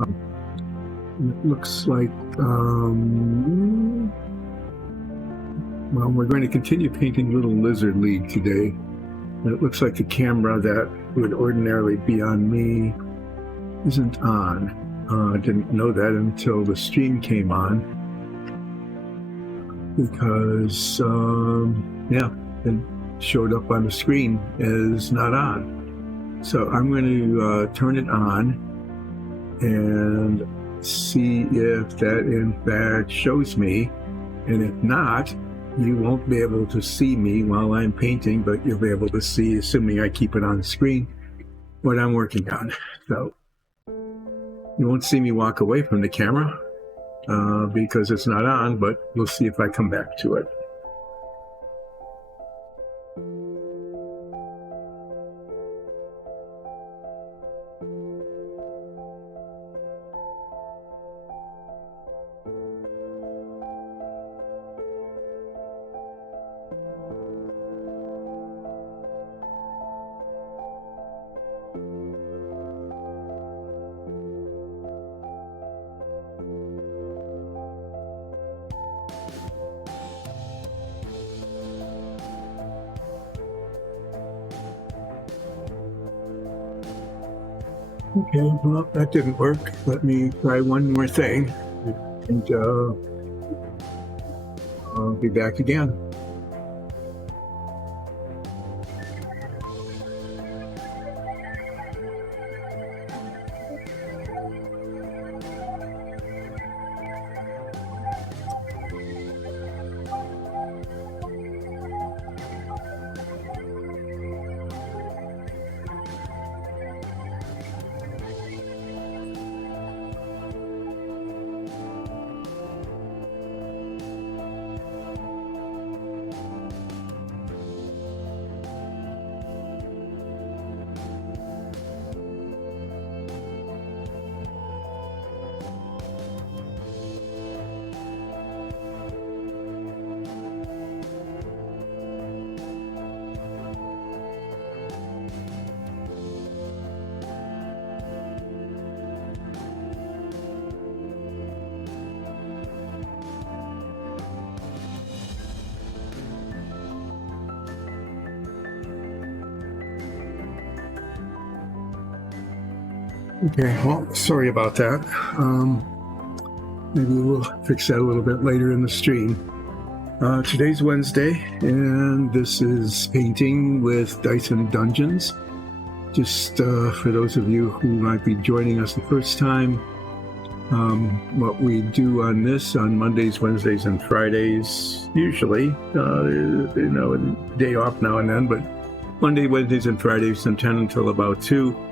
It looks like, well, we're going to continue painting Little Lizard League today. And it looks like the camera that would ordinarily be on me isn't on. I didn't know that until the stream came on. Because, it showed up on the screen as not on. So I'm going to turn it on and see if that in fact shows me. And if not, you won't be able to see me while I'm painting, but you'll be able to see, assuming I keep it on the screen, what I'm working on. So you won't see me walk away from the camera because it's not on, but we'll see if I come back to it. Okay, well, that didn't work. Let me try one more thing, and I'll be back again. Okay, well, sorry about that. Maybe we'll fix that a little bit later in the stream. Today's Wednesday, and this is painting with Dyson Dungeons. Just for those of you who might be joining us the first time, what we do on this on Mondays, Wednesdays, and Fridays, usually, a day off now and then, but Monday, Wednesdays, and Fridays from 10 until about 2.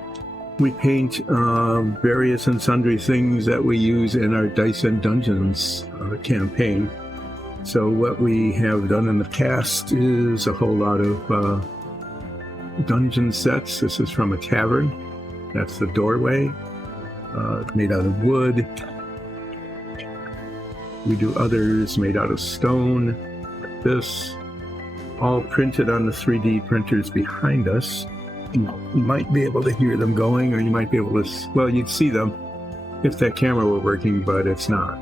We paint various and sundry things that we use in our Dyson Dungeons campaign. So what we have done in the past is a whole lot of dungeon sets. This is from a tavern. That's the doorway, made out of wood. We do others made out of stone, like this, all printed on the 3D printers behind us. You might be able to hear them going, or you might be able to, well, you'd see them if that camera were working, but it's not,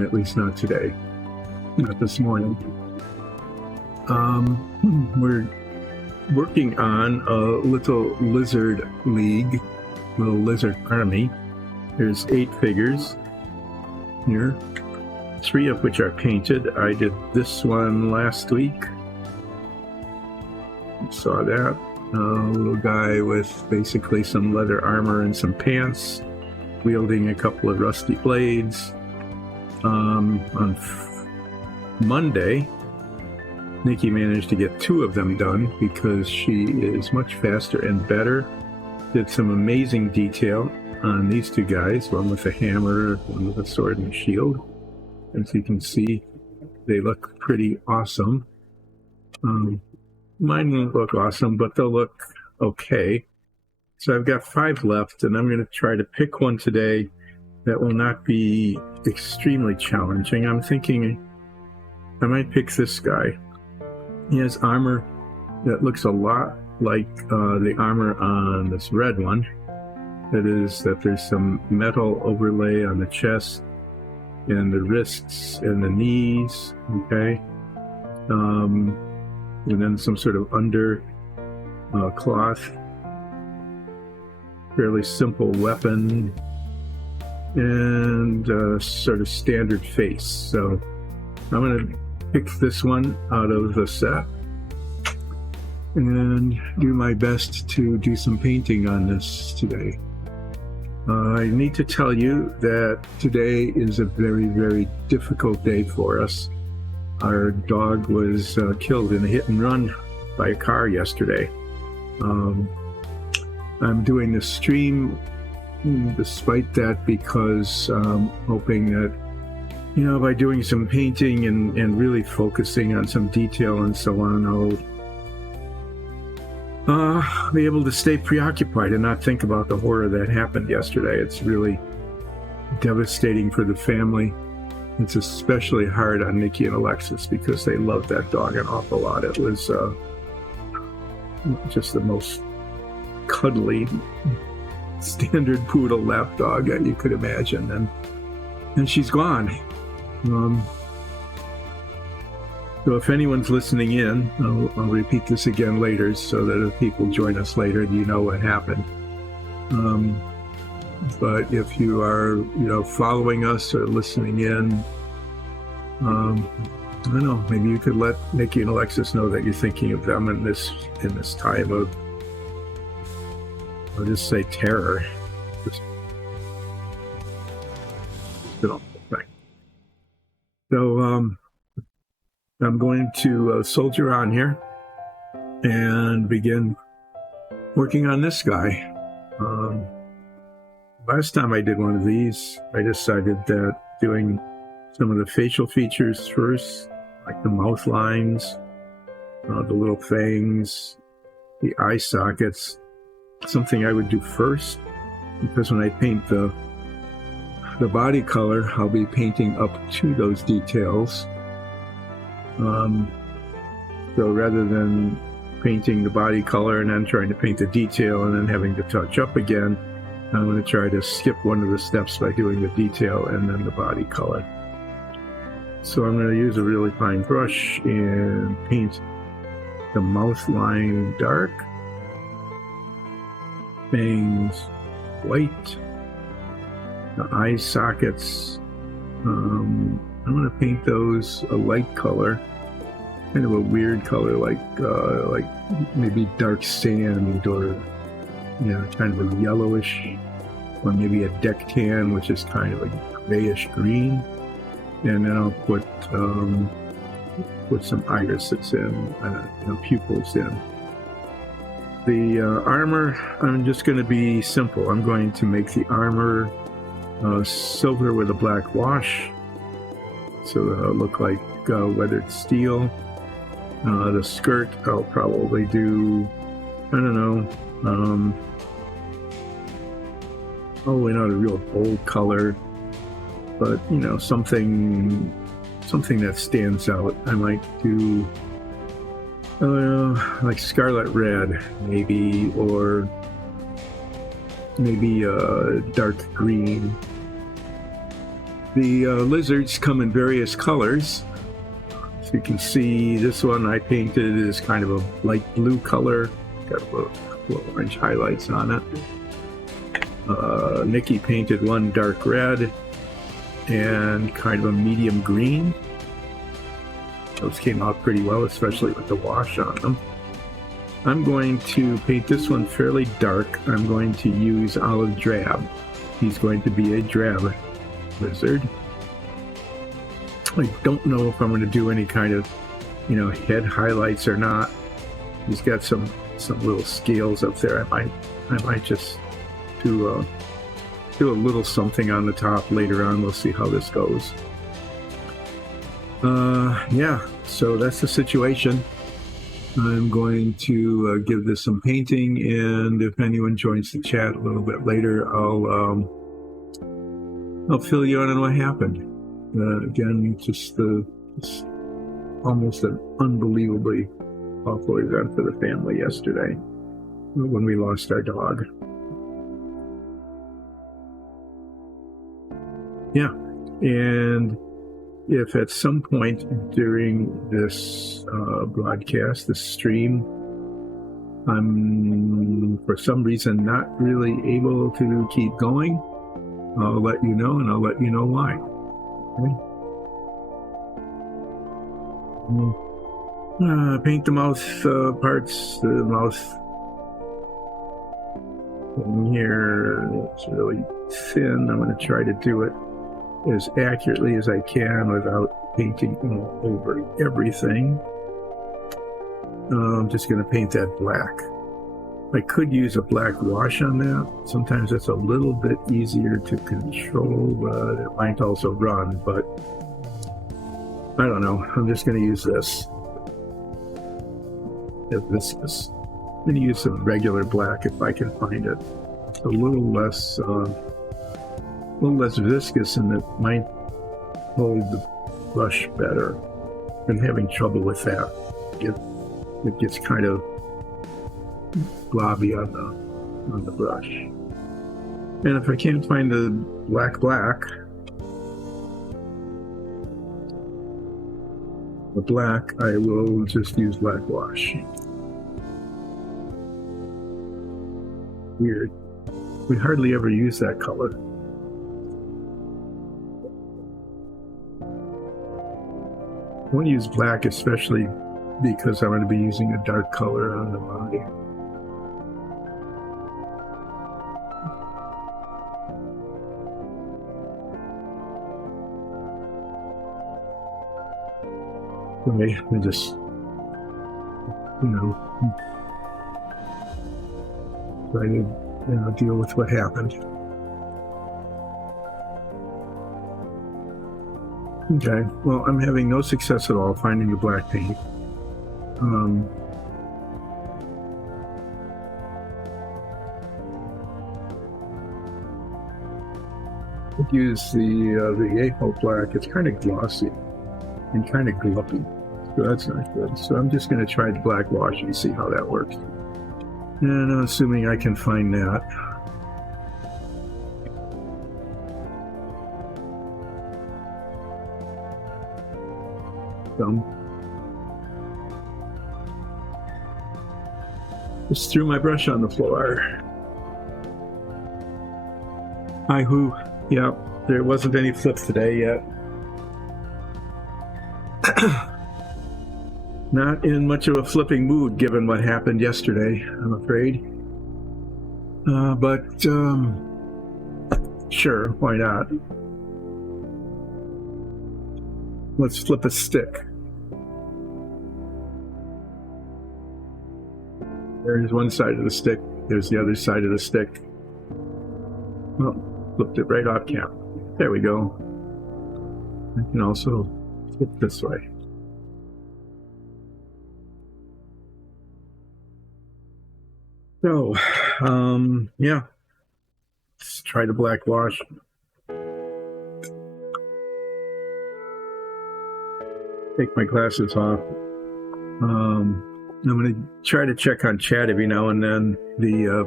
at least not today, not this morning. We're working on a Little Lizard League, Little Lizard Army. There's 8 figures here, 3 of which are painted. I did this one last week. You saw that. A little guy with basically some leather armor and some pants, wielding a couple of rusty blades. On Monday, Nikki managed to get 2 of them done because she is much faster and better. Did some amazing detail on these 2 guys, one with a hammer, one with a sword and a shield. As you can see, they look pretty awesome. Mine won't look awesome, but they'll look okay. So I've got 5 left, and I'm going to try to pick one today that will not be extremely challenging. I'm thinking I might pick this guy. He has armor that looks a lot like the armor on this red one. That is that there's some metal overlay on the chest and the wrists and the knees, okay? And then some sort of under cloth. Fairly simple weapon. And sort of standard face. So I'm going to pick this one out of the set and do my best to do some painting on this today. I need to tell you that today is a very, very difficult day for us. Our dog was killed in a hit and run by a car yesterday. I'm doing this stream despite that because I'm hoping that, by doing some painting and really focusing on some detail and so on, I'll be able to stay preoccupied and not think about the horror that happened yesterday. It's really devastating for the family. It's especially hard on Nikki and Alexis because they love that dog an awful lot. It was just the most cuddly standard poodle lap dog that you could imagine, and she's gone. So if anyone's listening in, I'll repeat this again later so that if people join us later, you know what happened. But if you are, following us or listening in, I don't know, maybe you could let Nikki and Alexis know that you're thinking of them in this time of, I'll just say, terror. So I'm going to soldier on here and begin working on this guy. Last time I did one of these, I decided that doing some of the facial features first, like the mouth lines, the little fangs, the eye sockets, something I would do first, because when I paint the body color, I'll be painting up to those details. So rather than painting the body color and then trying to paint the detail and then having to touch up again, I'm going to try to skip one of the steps by doing the detail and then the body color. So I'm going to use a really fine brush and paint the mouth line dark, fangs white, the eye sockets, I'm going to paint those a light color, kind of a weird color, like maybe dark sand, or kind of a yellowish, or maybe a deck tan, which is kind of a grayish green. And then I'll put some irises in, pupils in. The armor, I'm just going to be simple. I'm going to make the armor silver with a black wash, so that it'll look like weathered steel. The skirt, I'll probably do, I don't know, not a real bold color, but something that stands out. I might do like scarlet red, maybe, or maybe dark green. The lizards come in various colors. As you can see, this one I painted is kind of a light blue color, got a little orange highlights on it. Nikki painted one dark red and kind of a medium green. Those came out pretty well, especially with the wash on them. I'm going to paint this one fairly dark. I'm going to use olive drab. He's going to be a drab lizard. I don't know if I'm going to do any kind of, head highlights or not. He's got some little scales up there. I might just do a little something on the top later on. We'll see how this goes. So that's the situation. I'm going to give this some painting, and if anyone joins the chat a little bit later, I'll fill you in on what happened. Again, just almost an unbelievably awful event for the family yesterday when we lost our dog. Yeah, and if at some point during this broadcast, this stream, I'm for some reason not really able to keep going, I'll let you know, and I'll let you know why. Okay. Paint the mouth parts, the mouth in here. It's really thin. I'm going to try to do it as accurately as I can without painting all over everything. I'm just going to paint that black. I could use a black wash on that. Sometimes that's a little bit easier to control, but it might also run, but I don't know. I'm just going to use this. Viscous. I'm going to use some regular black if I can find it. It's a little less viscous, and it might hold the brush better. I'm having trouble with that. It gets kind of globby on the brush. And if I can't find the black, I will just use black wash. Weird. We hardly ever use that color. I want to use black especially because I'm going to be using a dark color on the body. Okay, I just, try to deal with what happened. Okay, well, I'm having no success at all finding the black paint. I'd use the A-Hope black. It's kind of glossy and kind of glumpy, so that's not good. So I'm just going to try the black wash and see how that works. And I'm assuming I can find that. Just threw my brush on the floor. Hi-hoo. Yeah, there wasn't any flip today yet. Not in much of a flipping mood given what happened yesterday, I'm afraid. But sure, why not? Let's flip a stick. There's one side of the stick. There's the other side of the stick. Oh, flipped it right off camera. There we go. I can also flip this way. So, yeah. Let's try the black wash. Take my glasses off. I'm going to try to check on chat every now and then. The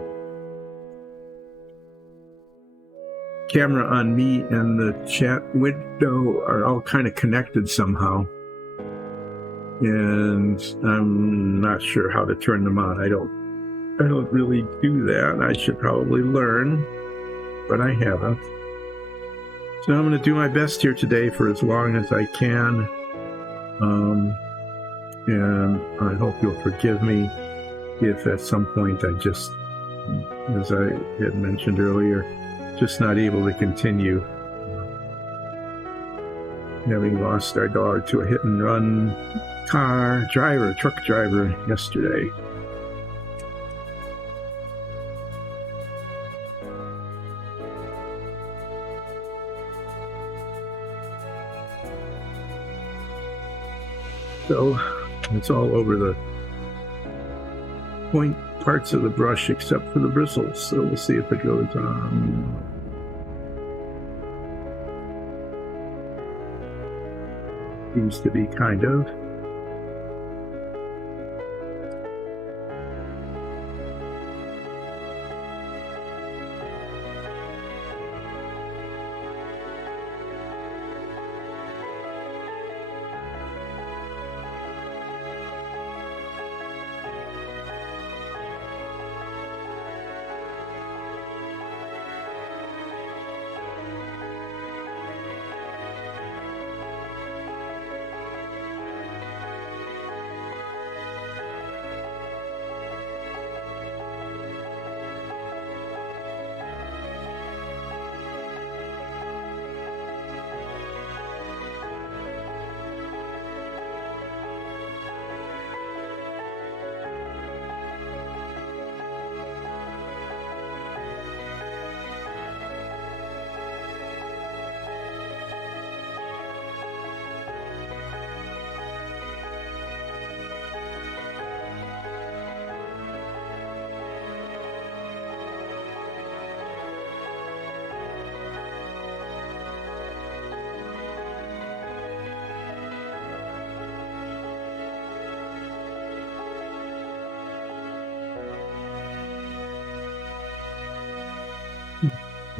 camera on me and the chat window are all kind of connected somehow. And I'm not sure how to turn them on. I don't really do that. I should probably learn, but I haven't. So I'm going to do my best here today for as long as I can. And I hope you'll forgive me if at some point I just, as I had mentioned earlier, just not able to continue. Having lost our dog to a hit and run truck driver yesterday. So it's all over the point parts of the brush except for the bristles. So we'll see if it goes on. Seems to be kind of.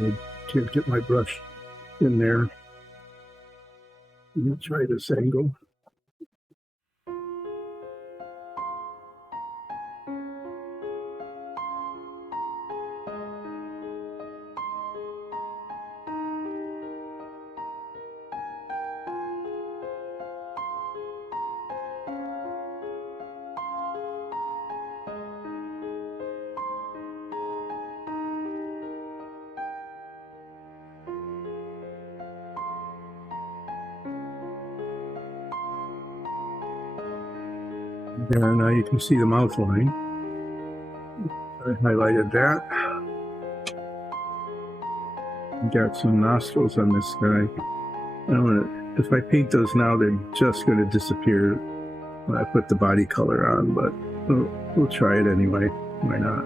I can't get my brush in there. Let me try this angle. There, now you can see the mouth line. I highlighted that. Got some nostrils on this guy. If I paint those now, they're just going to disappear when I put the body color on, but we'll try it anyway. Why not?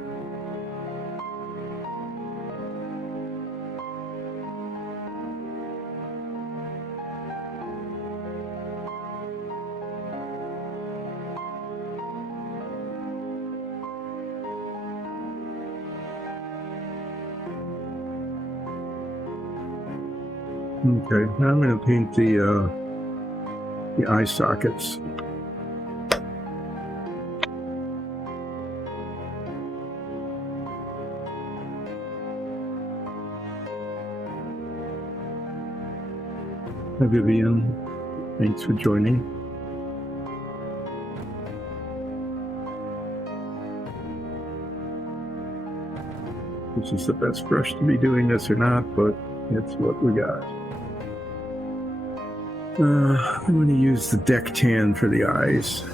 Okay, now I'm going to paint the eye sockets. Hi Vivian, thanks for joining. This is the best brush to be doing this or not, but it's what we got. I'm going to use the deck tan for the eyes.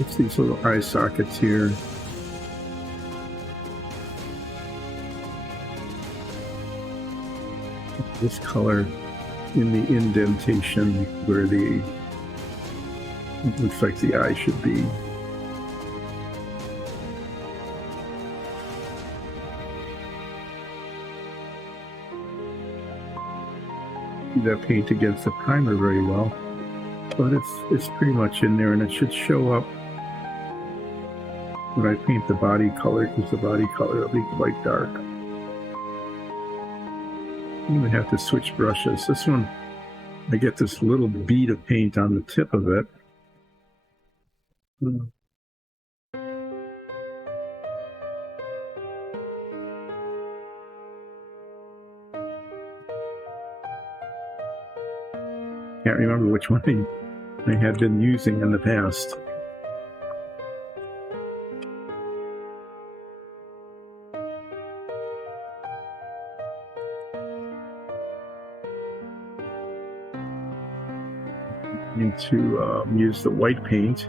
It's these little eye sockets here. This color in the indentation where it looks like the eye should be. That paint against the primer very well, but it's pretty much in there, and it should show up when I paint the body color, because the body color will be quite dark. I'm going to have to switch brushes. This one, I get this little bead of paint on the tip of it. Can't remember which one I had been using in the past. Need to use the white paint.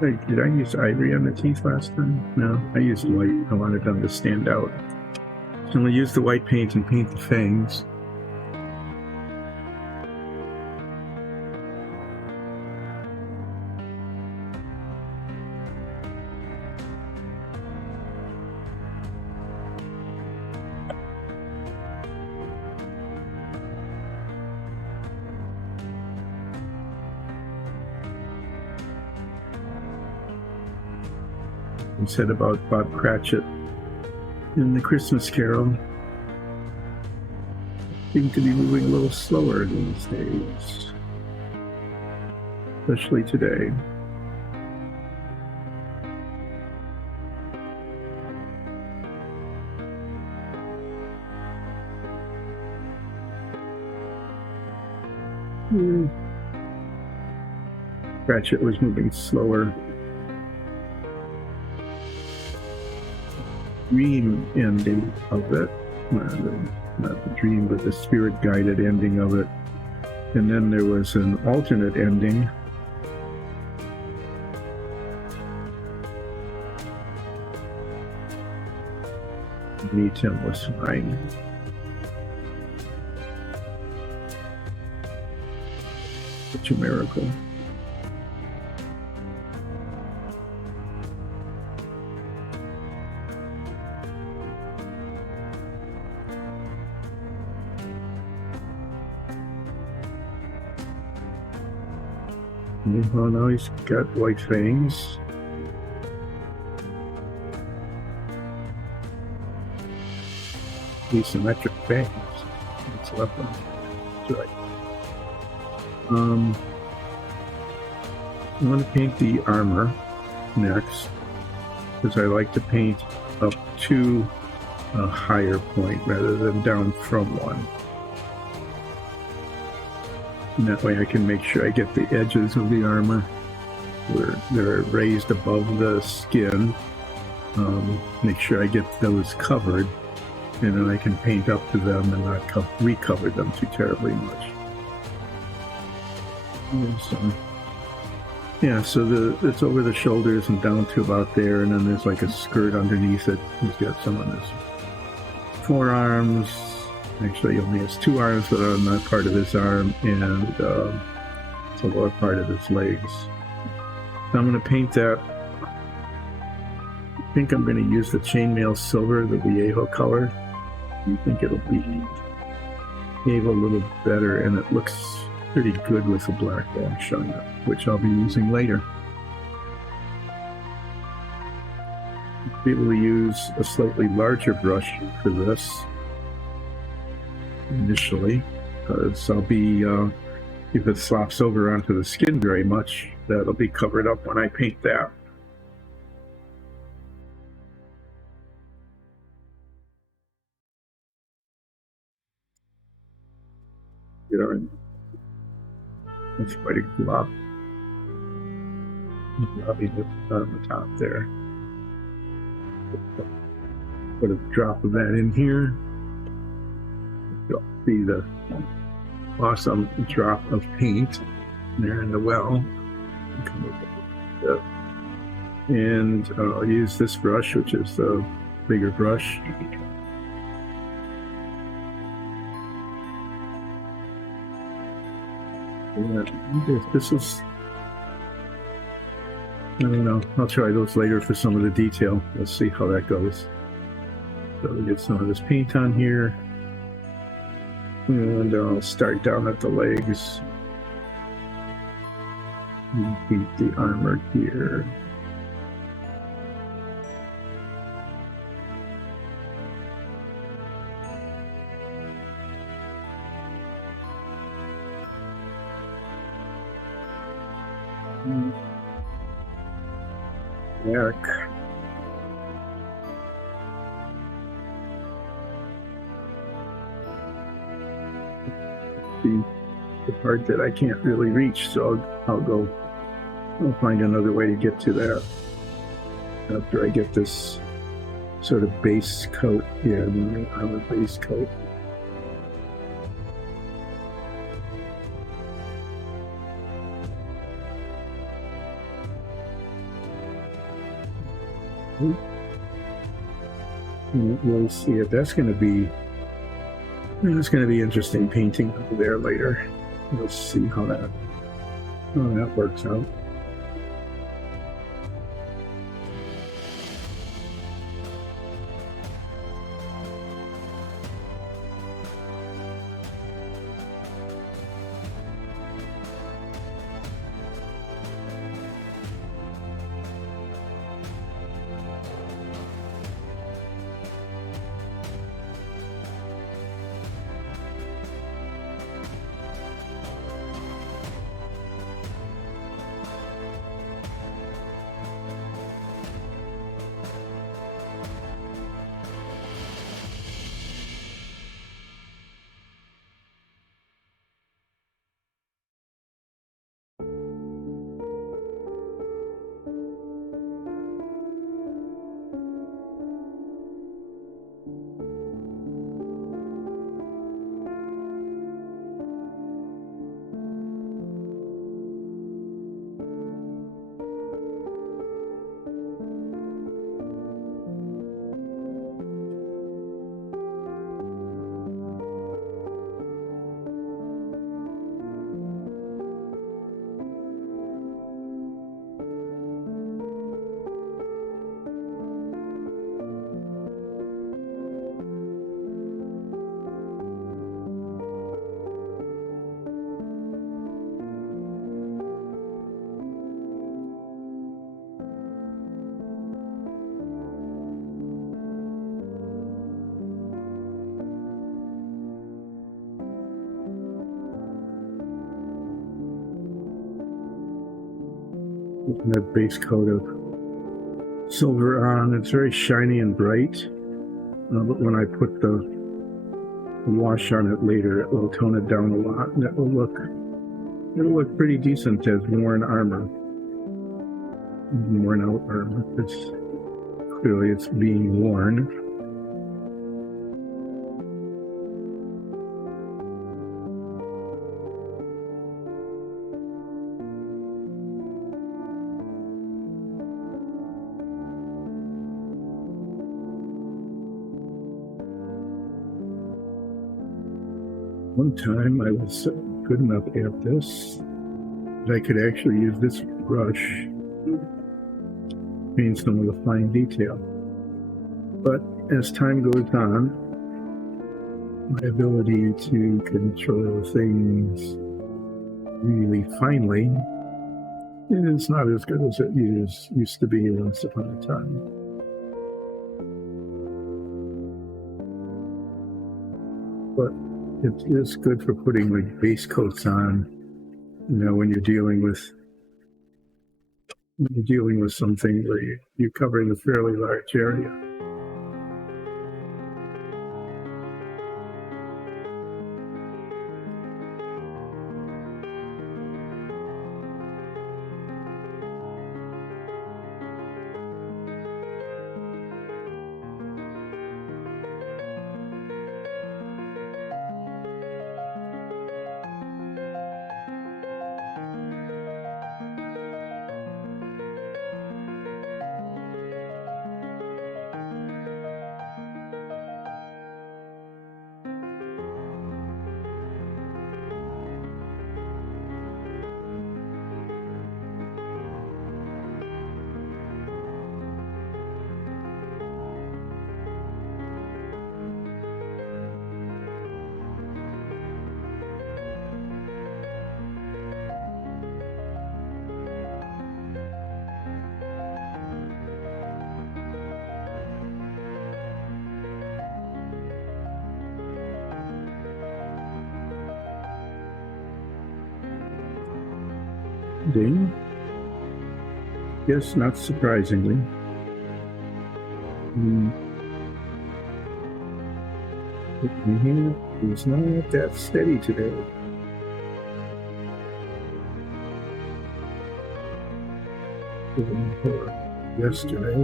Did I use ivory on the teeth last time? No, I used white. I wanted them to stand out. So I'm going to use the white paint and paint the fangs. Said about Bob Cratchit in the Christmas Carol. Seem to be moving a little slower these days, especially today. Cratchit was moving slower. Dream ending of it, not the dream, but the spirit guided ending of it. And then there was an alternate ending meet him was fine. Such a miracle. Well, now he's got white fangs. Asymmetric fangs. That's lovely. That's right. I want to paint the armor next, because I like to paint up to a higher point rather than down from one. And that way I can make sure I get the edges of the armor where they're raised above the skin. Make sure I get those covered, and then I can paint up to them and not recover them too terribly much. So it's over the shoulders and down to about there, and then there's like a skirt underneath it. He's got some on his forearms. Actually, he only has two arms, but on that part of his arm, and it's the lower part of his legs. So I'm going to paint that. I think I'm going to use the chainmail silver, the Viejo color. I think it'll behave a little better, and it looks pretty good with the black wash on it, which I'll be using later. I'll be able to use a slightly larger brush for this initially, because I'll be, if it slops over onto the skin very much, that'll be covered up when I paint that. That's quite a glob. Globby on the top there. Put a drop of that in here. You'll see the awesome drop of paint there in the well. And I'll use this brush, which is the bigger brush. This is, I don't know, I'll try those later for some of the detail. Let's see how that goes. So we get some of this paint on here, and I'll start down at the legs and paint the armor here. Eric. The part that I can't really reach, so I'll find another way to get to that after I get this sort of base coat here, the armor base coat. We'll see if that's going to be. It's going to be interesting painting over there later. We'll see how that works out. that base coat of silver on. It's very shiny and bright, but when I put the wash on it later, it will tone it down a lot, and it'll look pretty decent as worn armor, worn out armor. Clearly it's being worn. One time I was good enough at this that I could actually use this brush to paint some of the fine detail. But as time goes on, my ability to control things really finely is not as good as it used to be once upon a time. But it is good for putting like base coats on, when you're dealing with something where you're covering a fairly large area. Ding. Yes, not surprisingly. My hand is not that steady today. Yesterday,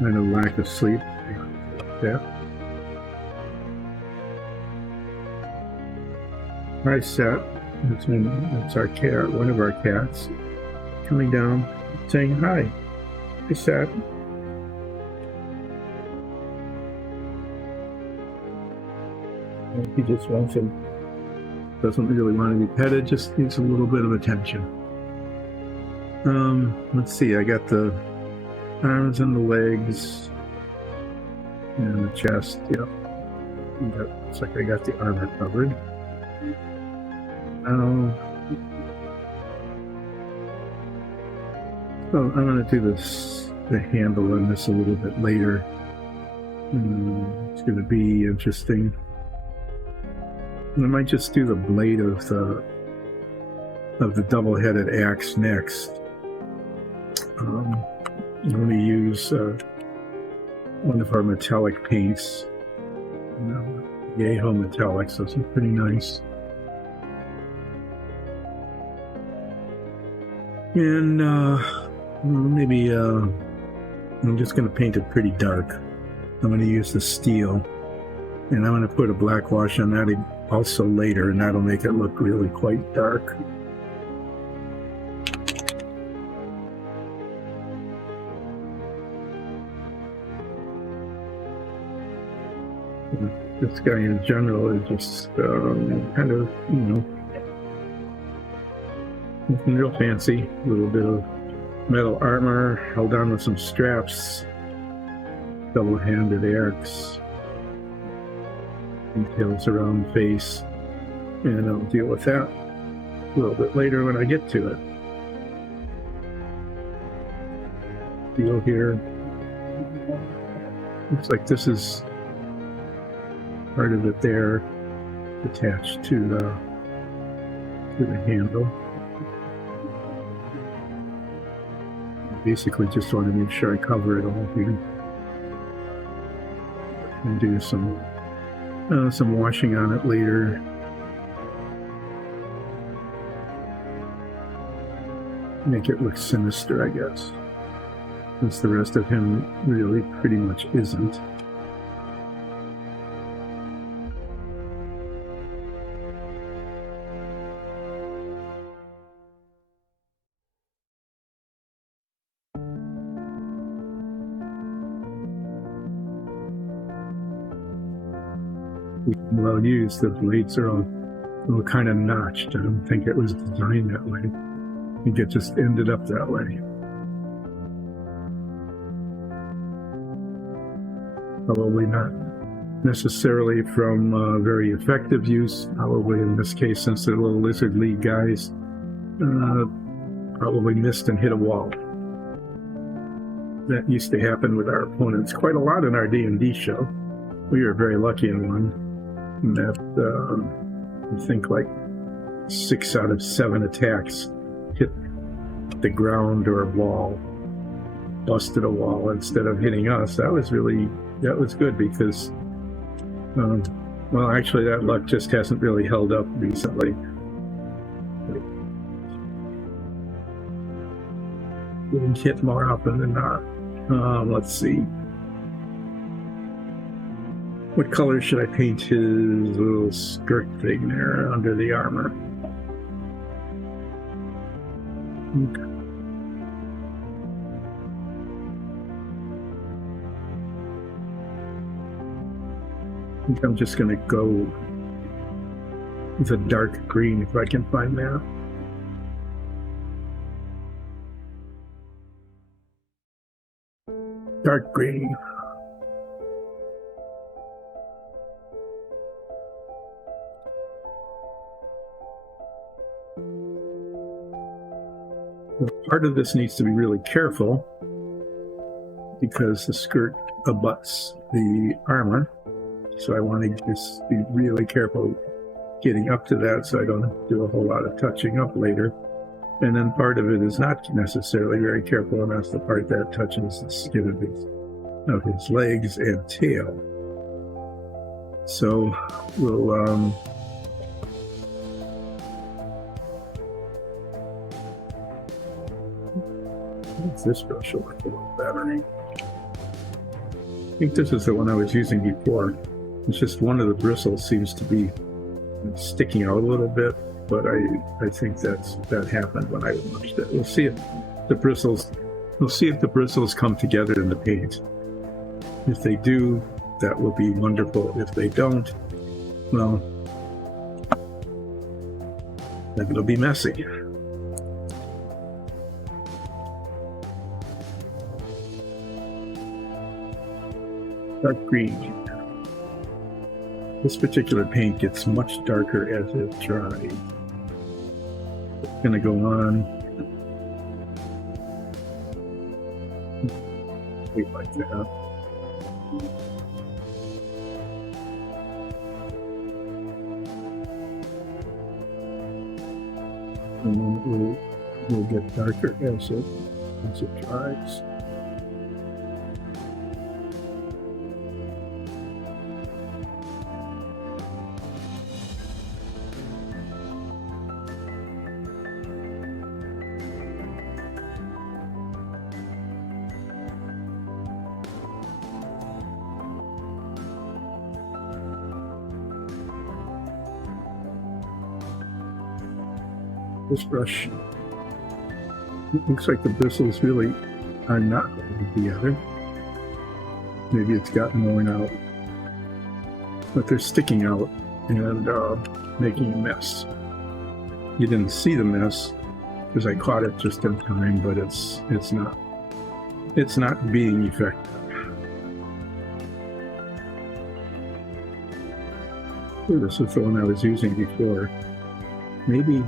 kind of lack of sleep. Yeah. Hi, Seth. That's our cat, one of our cats, coming down, saying hi. Hi, Seth. He just doesn't really want to be petted, just needs a little bit of attention. Let's see, I got the arms and the legs and the chest. Yep. Looks like I got the armor covered. So I'm going to do the handle on this a little bit later. It's going to be interesting. And I might just do the blade of the double-headed axe next. I'm going to use one of our metallic paints. Yeho Metallics, those are pretty nice. And maybe I'm just going to paint it pretty dark. I'm going to use the steel, and I'm going to put a black wash on that also later, and that'll make it look really quite dark. This guy in general is just kind of, nothing real fancy. A little bit of metal armor held on with some straps, double-handed axe, details around the face, and I'll deal with that a little bit later when I get to it. Deal here. Looks like this is part of it there, attached to the handle. basically just want to make sure I cover it all here and do some washing on it later. Make it look sinister, I guess, since the rest of him really pretty much isn't. Well used. The blades are all kind of notched. I don't think it was designed that way. I think it just ended up that way. Probably not necessarily from very effective use. Probably in this case, since they're little lizard league guys, probably missed and hit a wall. That used to happen with our opponents quite a lot in our D&D show. We were very lucky in one that I think like 6 out of 7 attacks hit the ground or a wall, busted a wall instead of hitting us. That was good because, well, actually that luck just hasn't really held up recently. Getting hit more often than not. Let's see. What color should I paint his little skirt thing there under the armor? Okay. I think I'm just going to go with a dark green if I can find that. Dark green. Part of this needs to be really careful because the skirt abuts the armor. So I want to just be really careful getting up to that so I don't do a whole lot of touching up later. And then part of it is not necessarily very careful, and that's the part that touches the skin of his legs and tail. So we'll this brush will look a little better. I think this is the one I was using before. It's just one of the bristles seems to be sticking out a little bit, but I think that happened when I washed it. We'll see if the bristles come together in the paint. If they do, that will be wonderful. If they don't, well, then it'll be messy. Dark green. This particular paint gets much darker as it dries. It's going to go on like that. And then it will get darker as it dries. This brush, it looks like the bristles really are not together. Maybe it's gotten worn out, but they're sticking out and making a mess. You didn't see the mess because I caught it just in time, but it's not being effective. Ooh, this is the one I was using before. Maybe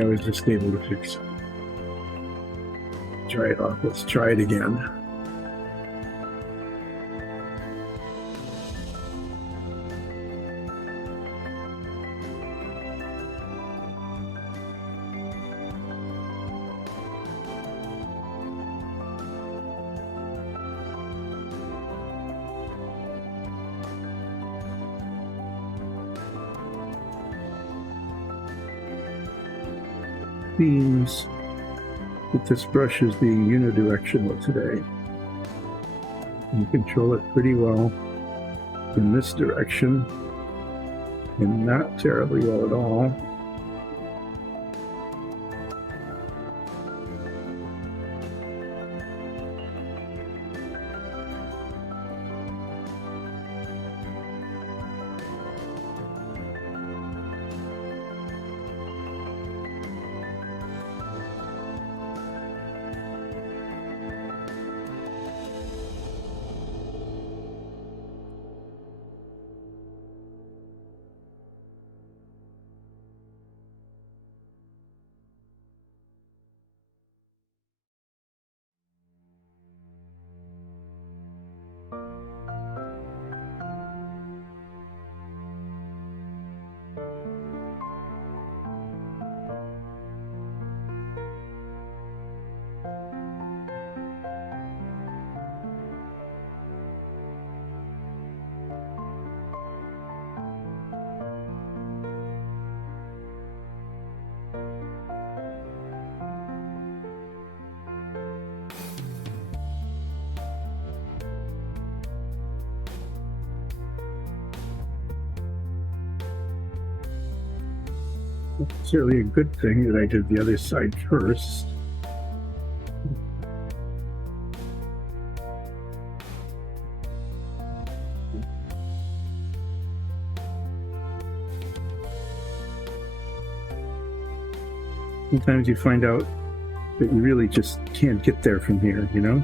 I was just able to fix it. Try it off. Let's try it again. seems that this brush is being unidirectional today. You control it pretty well in this direction, and not terribly well at all. It's really a good thing that I did the other side first. Sometimes you find out that you really just can't get there from here, you know?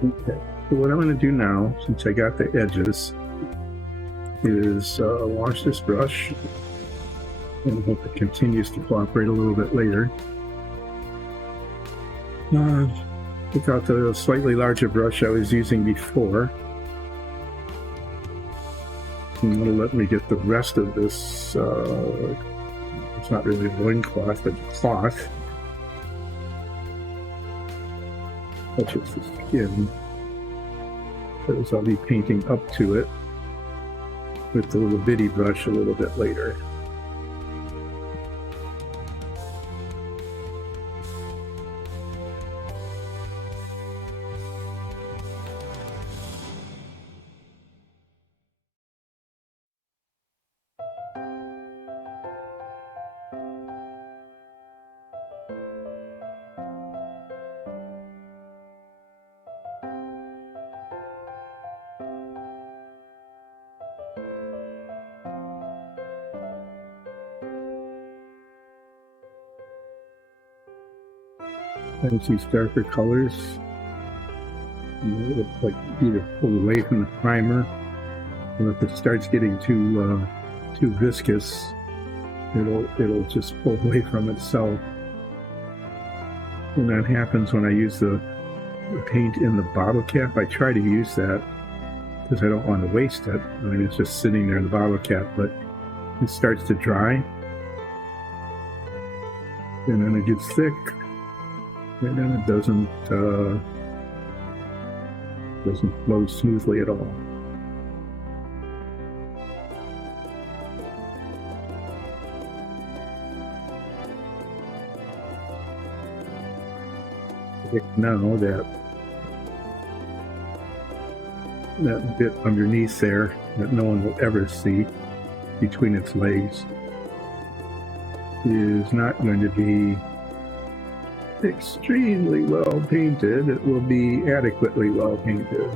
Okay, so what I'm going to do now, since I got the edges, is wash this brush, and I hope it continues to cooperate a little bit later. Take out the slightly larger brush I was using before. And it'll let me get the rest of this, it's not really a loincloth, but cloth. That's just the skin. Because I'll be painting up to it with the little bitty brush a little bit later. I use these darker colors. It'll like either pull away from the primer, or if it starts getting too viscous, it'll just pull away from itself. And that happens when I use the paint in the bottle cap. I try to use that because I don't want to waste it. I mean, it's just sitting there in the bottle cap, but it starts to dry, and then it gets thick. And then it doesn't flow smoothly at all. Now that bit underneath there that no one will ever see between its legs is not going to be extremely well painted. It will be adequately well painted.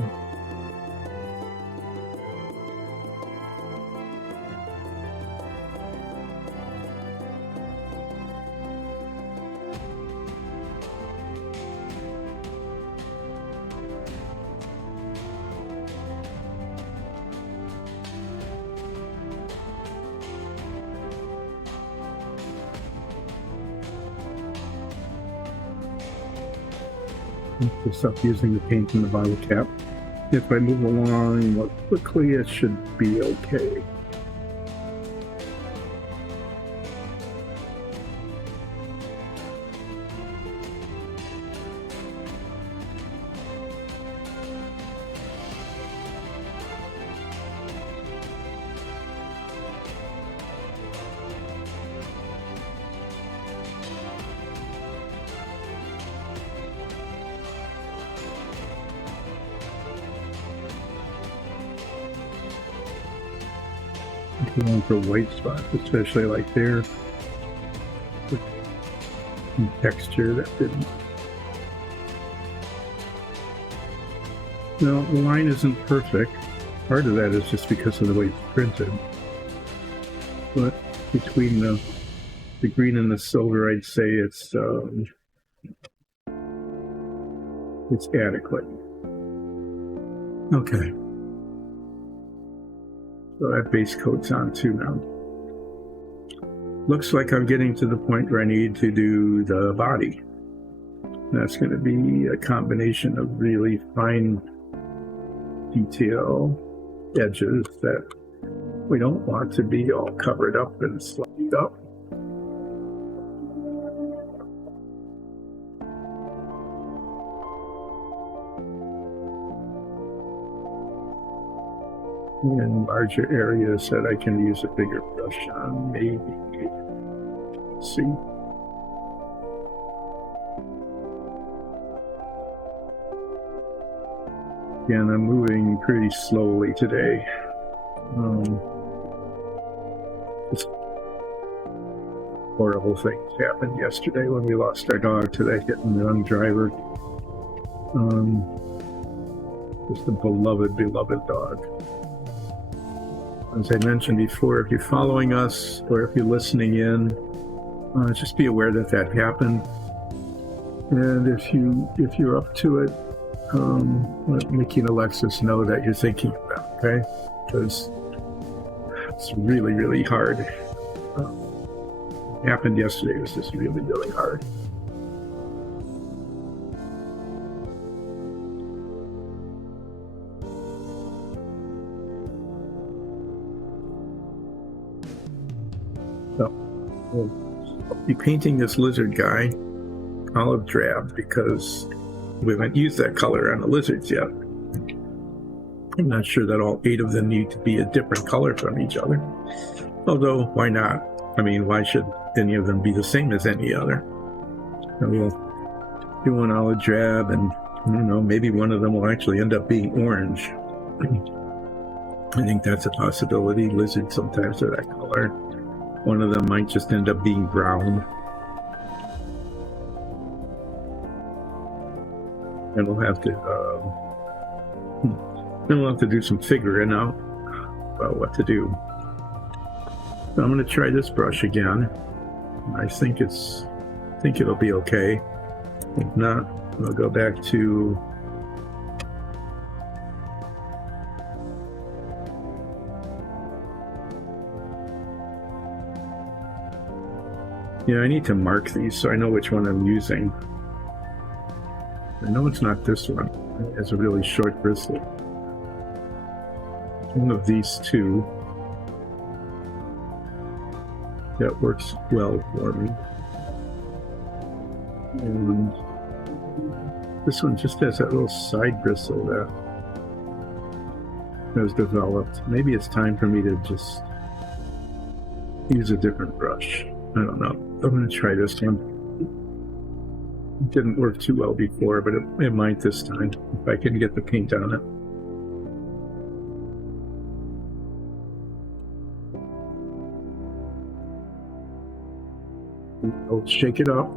To stop using the paint in the bottle cap. If I move along more quickly, it should be okay. Going for white spots, especially like there. Some texture that didn't. No, the line isn't perfect. Part of that is just because of the way it's printed. But between the green and the silver, I'd say it's adequate. Okay. So that base coat's on too now. Looks like I'm getting to the point where I need to do the body. That's going to be a combination of really fine detail edges that we don't want to be all covered up and sliced up. And larger areas that I can use a bigger brush on, maybe. Let's see. Again, I'm moving pretty slowly today. Just horrible things happened yesterday when we lost our dog to that hit and run driver. Just a beloved, beloved dog. As I mentioned before, if you're following us or if you're listening in, just be aware that that happened. And if you're up to it, let Mickey and Alexis know that you're thinking about it, okay? Because it's really, really hard. What happened yesterday was just really, really hard. So we'll be painting this lizard guy olive drab because we haven't used that color on the lizards yet. I'm not sure that all 8 of them need to be a different color from each other. Although, why not? I mean, why should any of them be the same as any other? And we'll do one olive drab, and maybe one of them will actually end up being orange. I think that's a possibility. Lizards sometimes are that color. One of them might just end up being brown. And we'll have to do some figuring out about what to do. So I'm going to try this brush again. I think it'll be okay. If not, I'll go back to I need to mark these so I know which one I'm using. I know it's not this one. It has a really short bristle. One of these two. That works well for me. And this one just has that little side bristle that has developed. Maybe it's time for me to just use a different brush. I don't know. I'm going to try this one. It didn't work too well before, but it might this time if I can get the paint on it. I'll shake it up.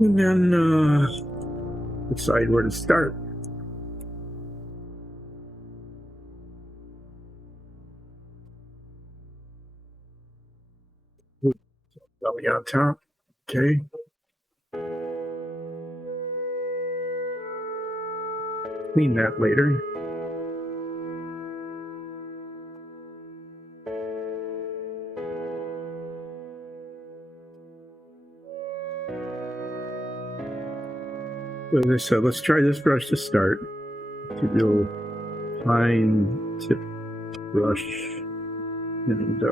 And then decide where to start. Belly on top. Okay. Clean that later. As I said, let's try this brush to start. It's a real fine tip brush. And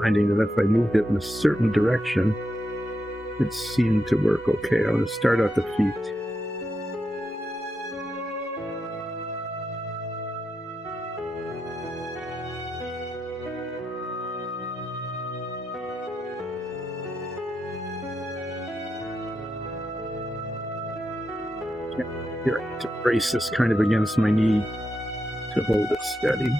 finding that if I moved it in a certain direction, it seemed to work okay. I'm going to start at the feet. Here, I have to brace this kind of against my knee to hold it steady.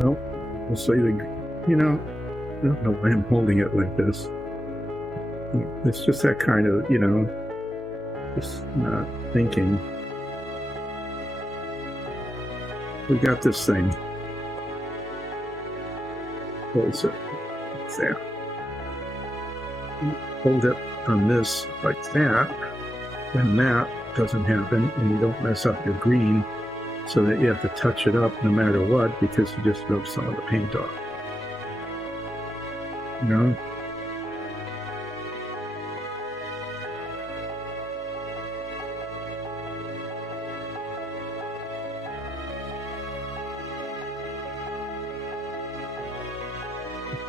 Well, I'll say I don't know why I'm holding it like this. It's just that kind of, just not thinking. We got this thing. Holds it like that. Hold it on this like that, then that doesn't happen, and you don't mess up your green, so that you have to touch it up no matter what, because you just rub some of the paint off.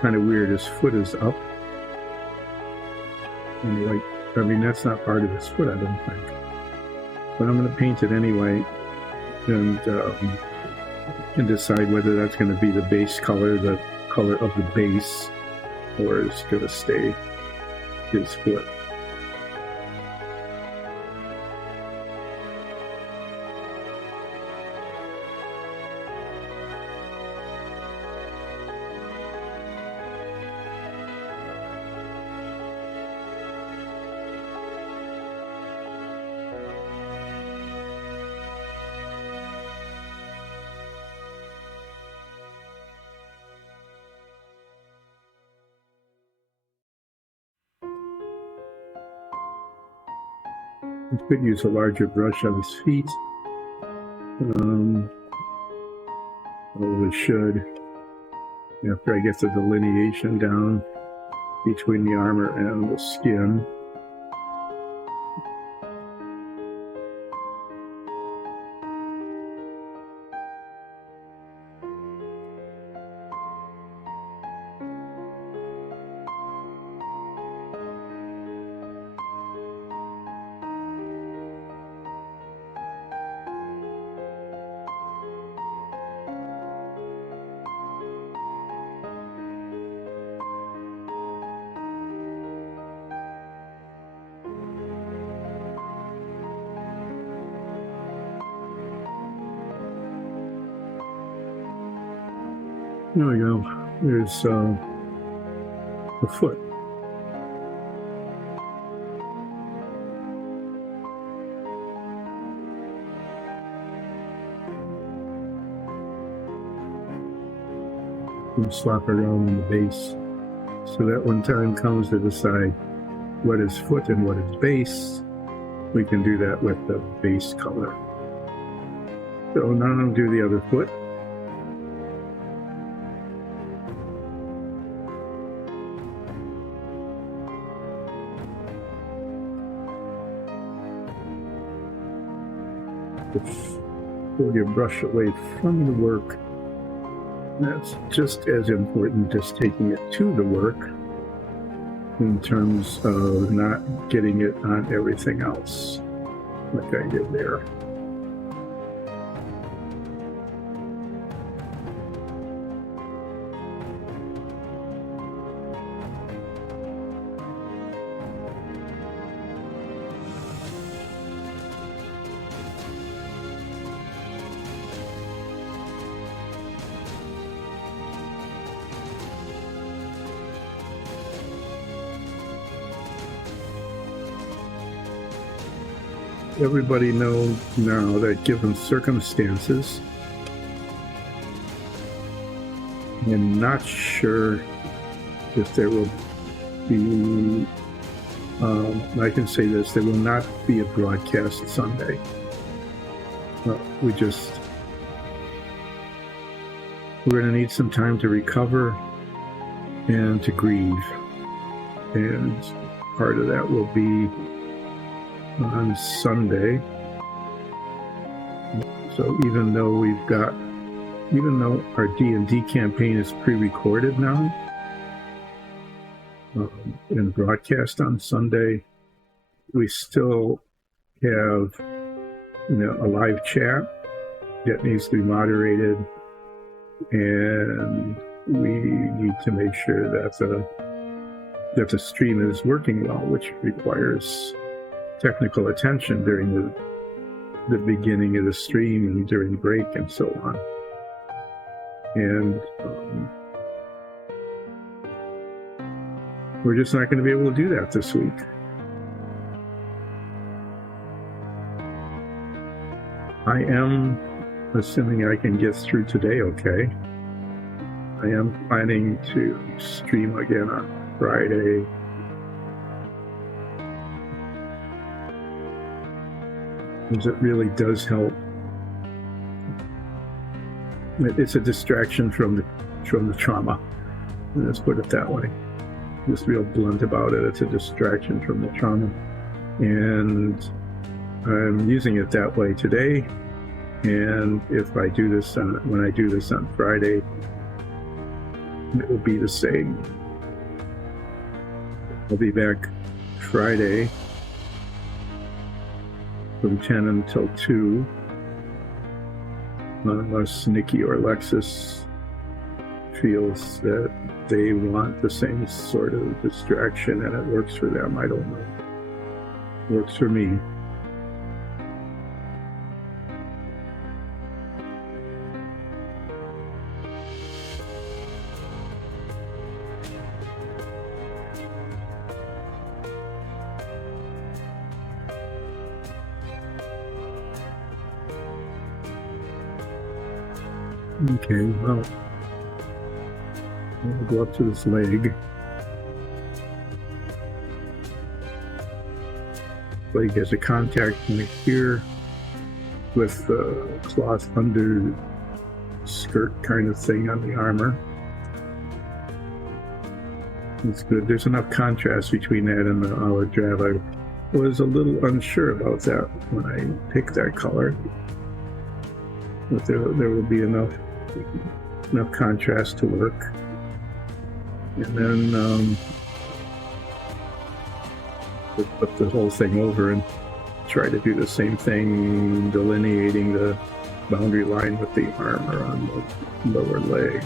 Kind of weird. His foot is up, and that's not part of his foot, I don't think. But I'm going to paint it anyway, and decide whether that's going to be the base color, the color of the base, or it's going to stay his foot. You could use a larger brush on his feet. Probably should, after I get the delineation down between the armor and the skin. There we go. There's the foot. And slap around on the base, so that when time comes to decide what is foot and what is base, we can do that with the base color. So now I'll do the other foot. Pull your brush away from the work. That's just as important as taking it to the work, in terms of not getting it on everything else, like I did there. Everybody knows now that given circumstances, I'm not sure if there will be, I can say this, there will not be a broadcast Sunday. We're going to need some time to recover and to grieve. And part of that will be on Sunday. So even though we've got even though our D&D campaign is pre-recorded now and broadcast on Sunday, we still have a live chat that needs to be moderated, and we need to make sure that the stream is working well, which requires technical attention during the beginning of the stream and during break and so on. And we're just not going to be able to do that this week. I am assuming I can get through today okay. I am planning to stream again on Friday. Because it really does help. It's a distraction from the trauma. Let's put it that way. Just real blunt about it. It's a distraction from the trauma. And I'm using it that way today. And if I do this when I do this on Friday, it will be the same. I'll be back Friday from 10 until 2, unless Nikki or Alexis feels that they want the same sort of distraction and it works for them. I don't know. It works for me. Okay, well, I'll go up to this leg. Leg has a contact point here with the cloth under skirt kind of thing on the armor. It's good. There's enough contrast between that and the olive drab. I was a little unsure about that when I picked that color, but there will be enough contrast to work. And then flip the whole thing over and try to do the same thing, delineating the boundary line with the armor on the lower leg.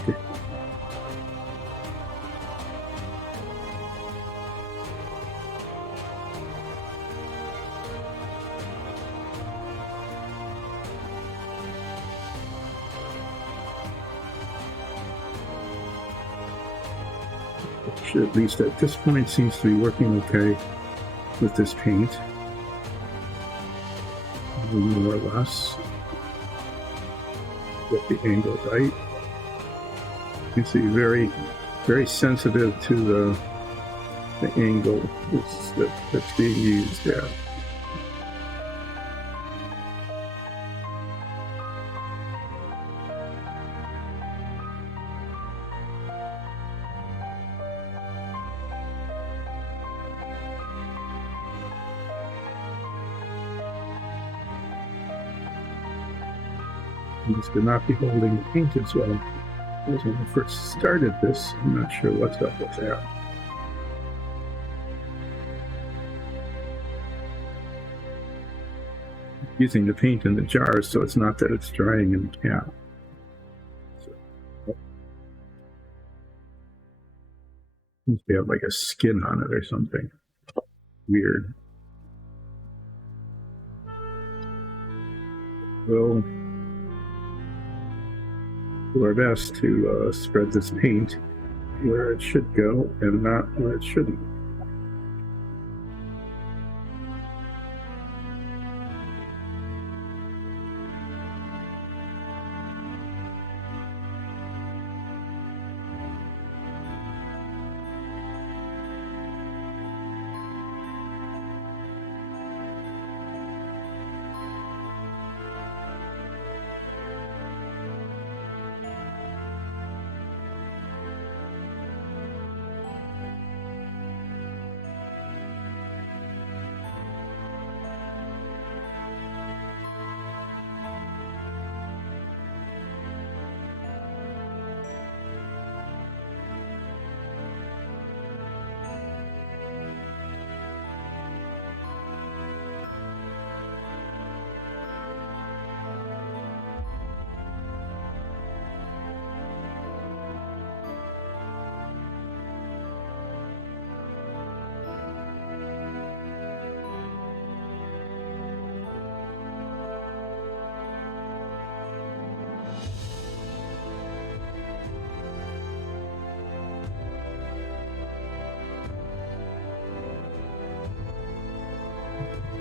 At least at this point seems to be working okay with this paint, more or less. Get the angle right. You can see very, very sensitive to the angle that's being used there. This could not be holding the paint as well as when I first started this. I'm not sure what's up with that. Using the paint in the jars, so it's not that it's drying in the cap. Seems to have like a skin on it or something. Weird. We'll do our best to spread this paint where it should go and not where it shouldn't.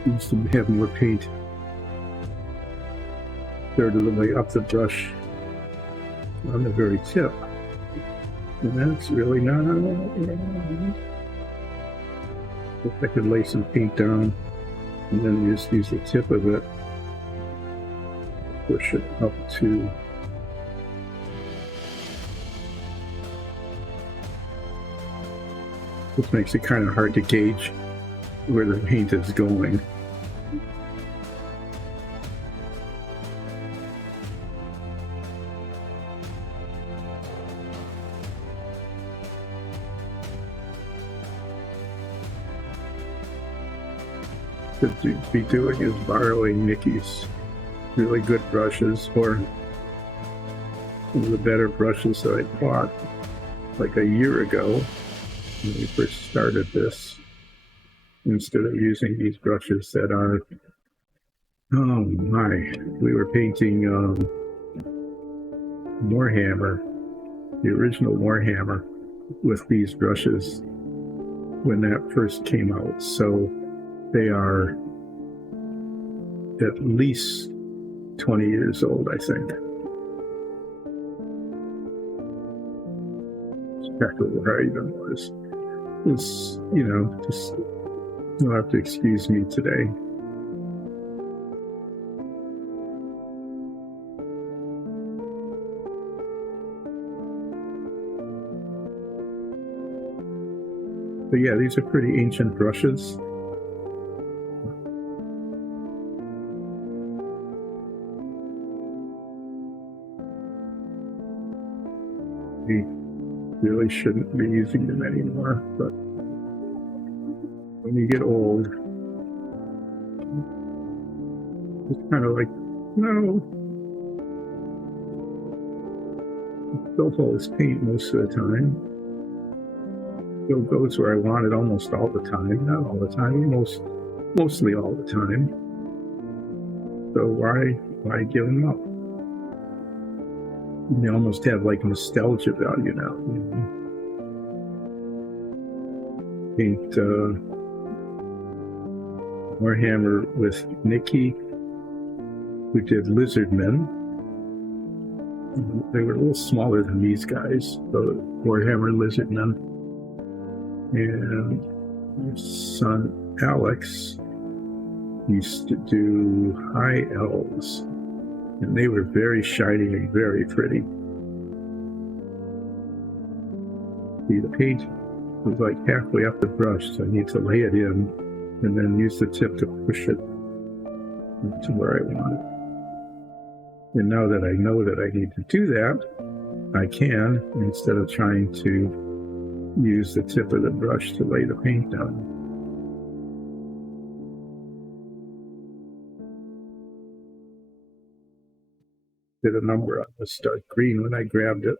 Needs to have more paint. Third of the way up the brush on the very tip. And that's really not. If I could lay some paint down and then just use the tip of it, push it up to. This makes it kind of hard to gauge where the paint is going. To be doing is borrowing Nikki's really good brushes, or one of the better brushes that I bought like a year ago when we first started this, instead of using these brushes that are, oh my, we were painting Warhammer, the original Warhammer, with these brushes when that first came out. So they are at least 20 years old, I think. Check where I even was. It's, you know, just, you'll have to excuse me today. But yeah, these are pretty ancient brushes. We really shouldn't be using them anymore, but when you get old, it's kind of like, no, it fills all this paint most of the time. Still goes where I want it almost all the time, not all the time, mostly all the time. So why give them up? They almost have like nostalgia value now. You know? Paint Warhammer with Nikki, who did Lizardmen. They were a little smaller than these guys, the Warhammer Lizardmen. And his son Alex used to do High Elves, and they were very shiny and very pretty. See, the paint was like halfway up the brush, so I need to lay it in and then use the tip to push it to where I want it. And now that I know that I need to do that, I can, instead of trying to use the tip of the brush to lay the paint down. Did a number on the dark green when I grabbed it.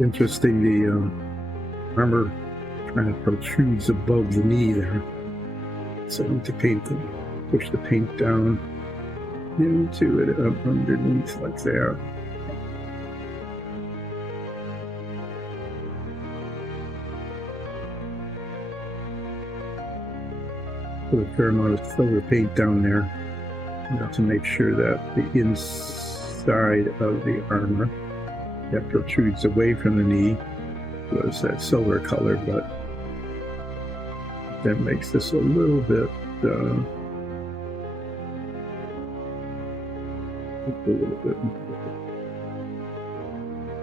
Interesting, the armor kind of protrudes above the knee there. So I need to push the paint down into it underneath like that. Put a fair amount of silver paint down there, to make sure that the inside of the armor that protrudes away from the knee was that silver color, but that makes this a little bit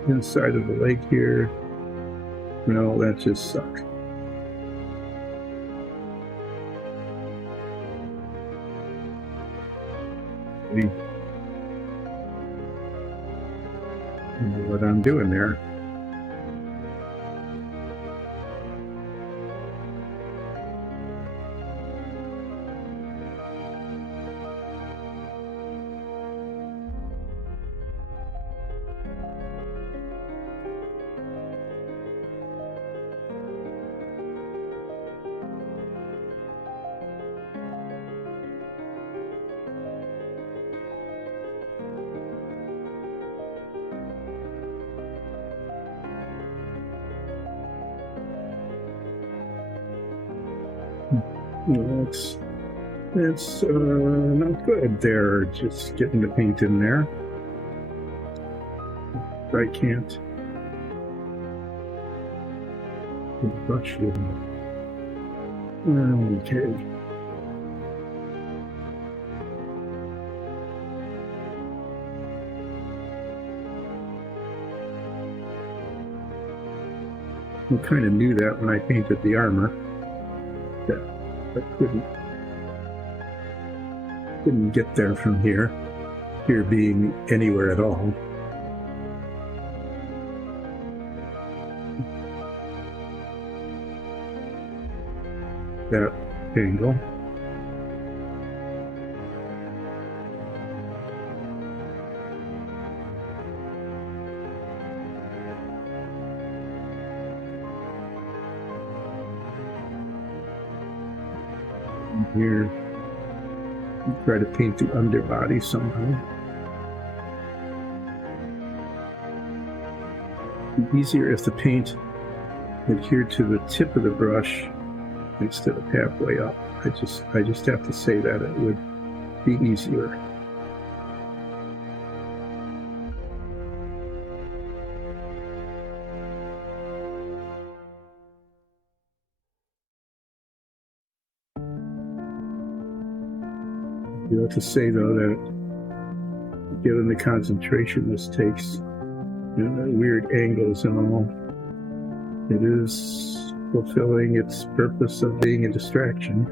inside of the leg here. No, that just sucked. I don't know what I'm doing there. No, it's not good there, just getting the paint in there. I can't brush it. Okay. I kind of knew that when I painted the armor, that I couldn't get there from here being anywhere at all. That angle. Here, try to paint the underbody somehow. It'd be easier if the paint adhered to the tip of the brush instead of halfway up. I just have to say that it would be easier. You have to say though that given the concentration this takes and the weird angles and all, it is fulfilling its purpose of being a distraction.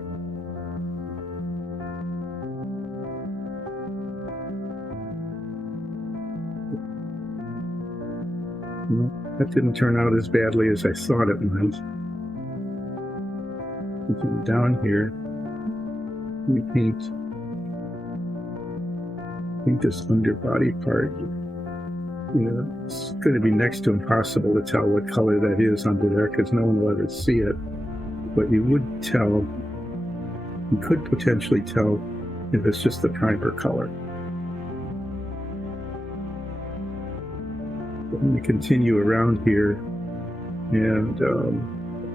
Well, that didn't turn out as badly as I thought it might. Looking down here, we paint this underbody part. You know, it's going to be next to impossible to tell what color that is under there because no one will ever see it. But you could potentially tell if it's just the primer color. But when we continue around here and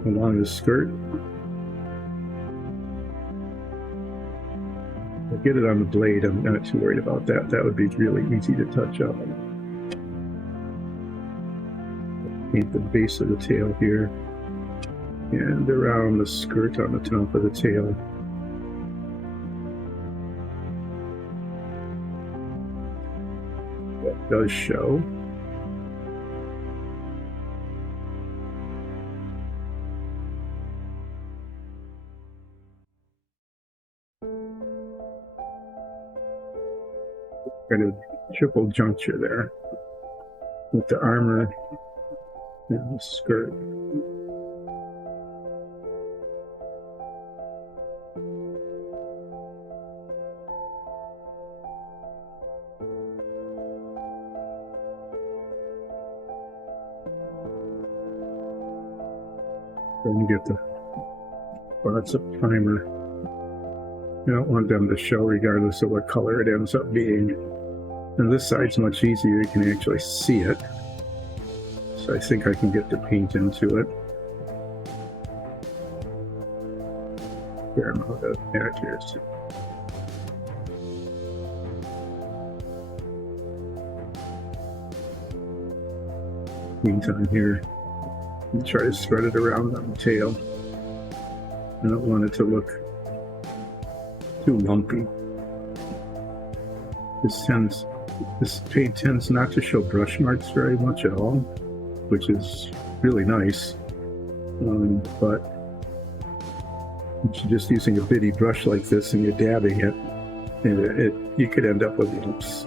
along the skirt, I'll get it on the blade. I'm not too worried about that. That would be really easy to touch up. Paint the base of the tail here and around the skirt on the top of the tail. That does show. Kind of triple juncture there with the armor and the skirt. Then you get the spots of primer. You don't want them to show regardless of what color it ends up being. And this side's much easier, you can actually see it. So I think I can get the paint into it. Fair amount of accuracy. paint on here and try to spread it around on the tail. I don't want it to look too lumpy. This paint tends not to show brush marks very much at all, which is really nice. But if you're just using a bitty brush like this and you're dabbing it, you could end up with lumps.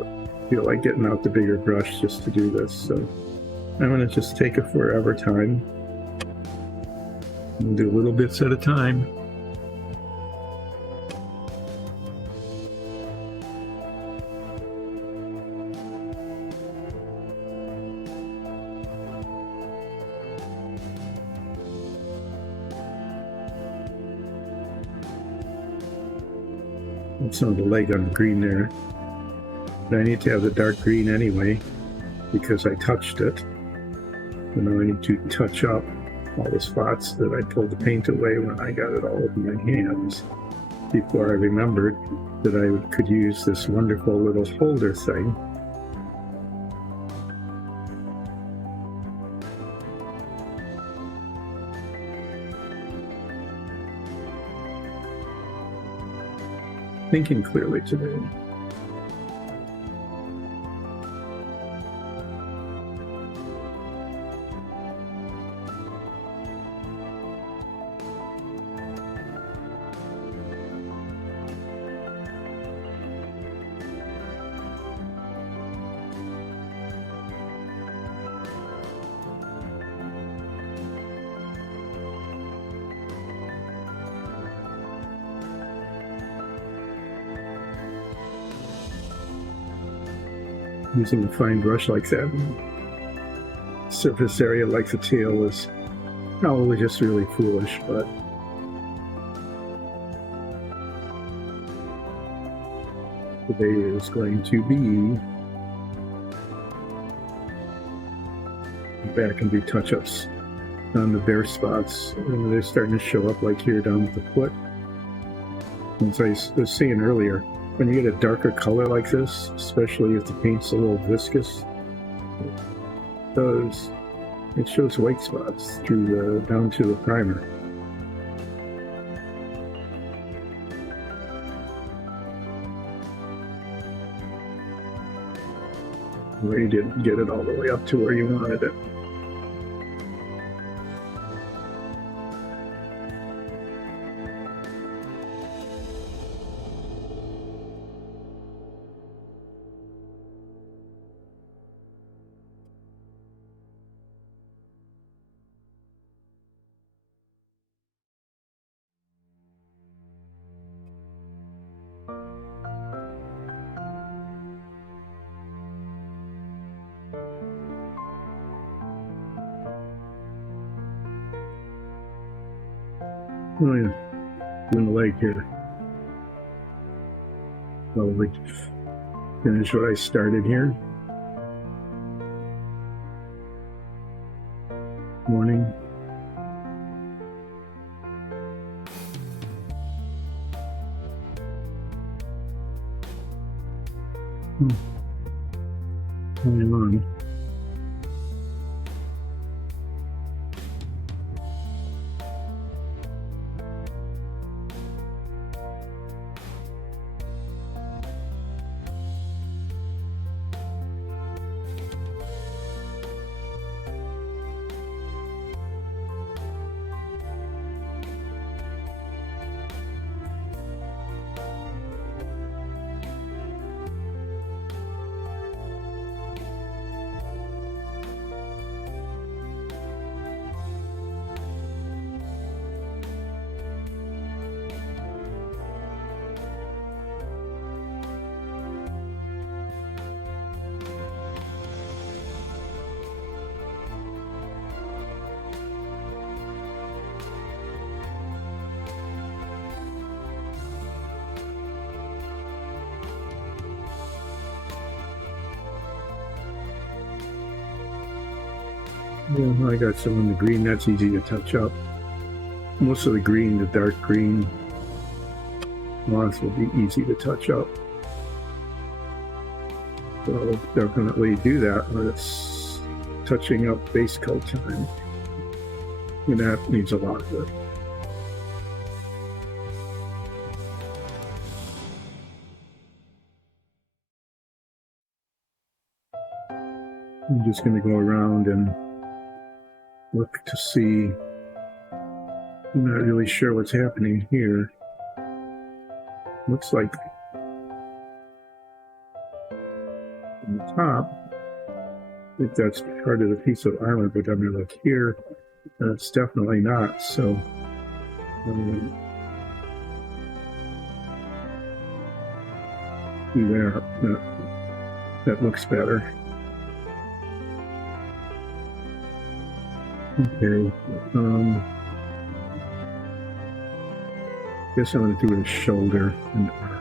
I feel like getting out the bigger brush just to do this, so I'm going to just take a forever time and do little bits at a time. Some of the leg on the green there, but I need to have the dark green anyway because I touched it, and now I need to touch up all the spots that I pulled the paint away when I got it all over my hands before I remembered that I could use this wonderful little holder thing. Thinking clearly today. Using a fine brush like that, surface area like the tail is probably just really foolish, but today is going to be back and do touch-ups on the bare spots, and they're starting to show up like here down at the foot. As I was saying earlier, when you get a darker color like this, especially if the paint's a little viscous, it shows white spots through down to the primer. Where you didn't get it all the way up to where you wanted it. Oh yeah, doing the leg here. Probably finish what I started here. Morning. Hang on. Yeah, I got some in the green, that's easy to touch up. Most of the green, the dark green moths will be easy to touch up. So definitely do that when it's touching up base coat time. And that needs a lot of it. I'm just going to go around and look to see. I'm not really sure what's happening here. Looks like on the top, I think that's part of the piece of armor, but I'm going to look here, and it's definitely not. So there, that looks better. Okay. Guess I'm going to do the shoulder and arm.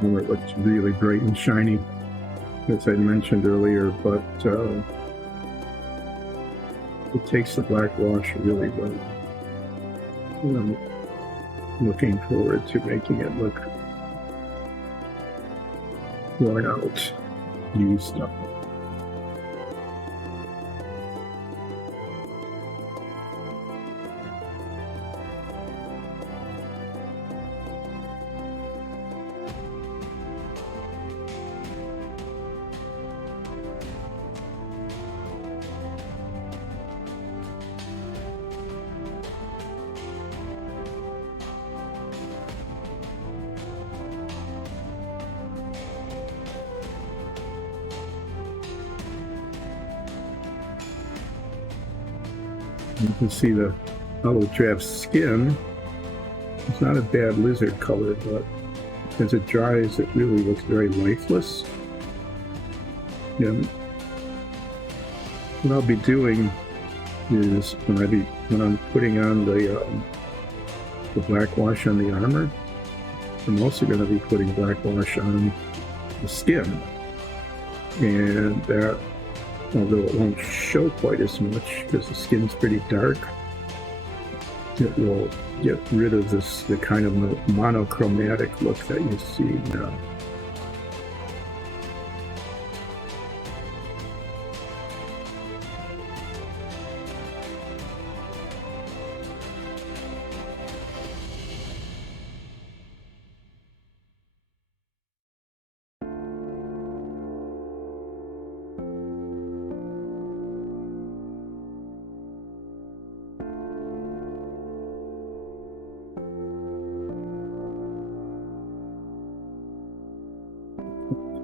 Where it looks really bright and shiny, as I mentioned earlier, but it takes the black wash really well. And I'm looking forward to making it look worn out, used up. You can see the olive drab skin. It's not a bad lizard color, but as it dries, it really looks very lifeless. And what I'll be doing is when I'm putting on the black wash on the armor, I'm also going to be putting black wash on the skin, and that, although it won't show quite as much because the skin's pretty dark, it will get rid of the kind of monochromatic look that you see now.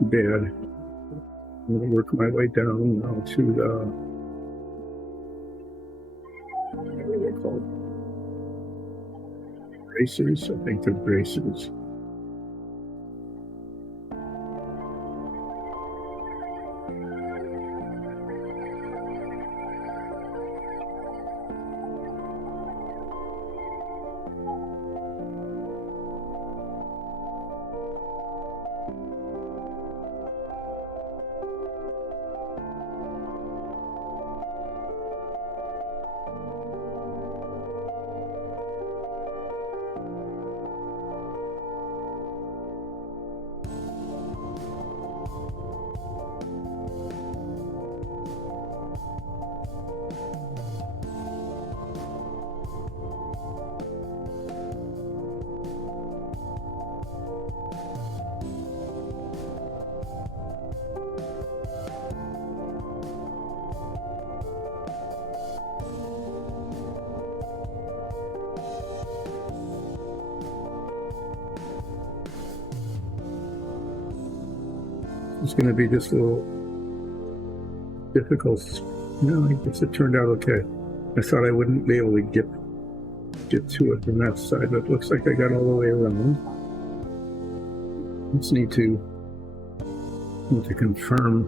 Bad. I'm going to work my way down now to the, what are they called? Bracers? I think they're bracers. It's going to be just a little difficult. I guess it turned out okay. I thought I wouldn't be able to get to it from that side, but it looks like I got all the way around. Just need to confirm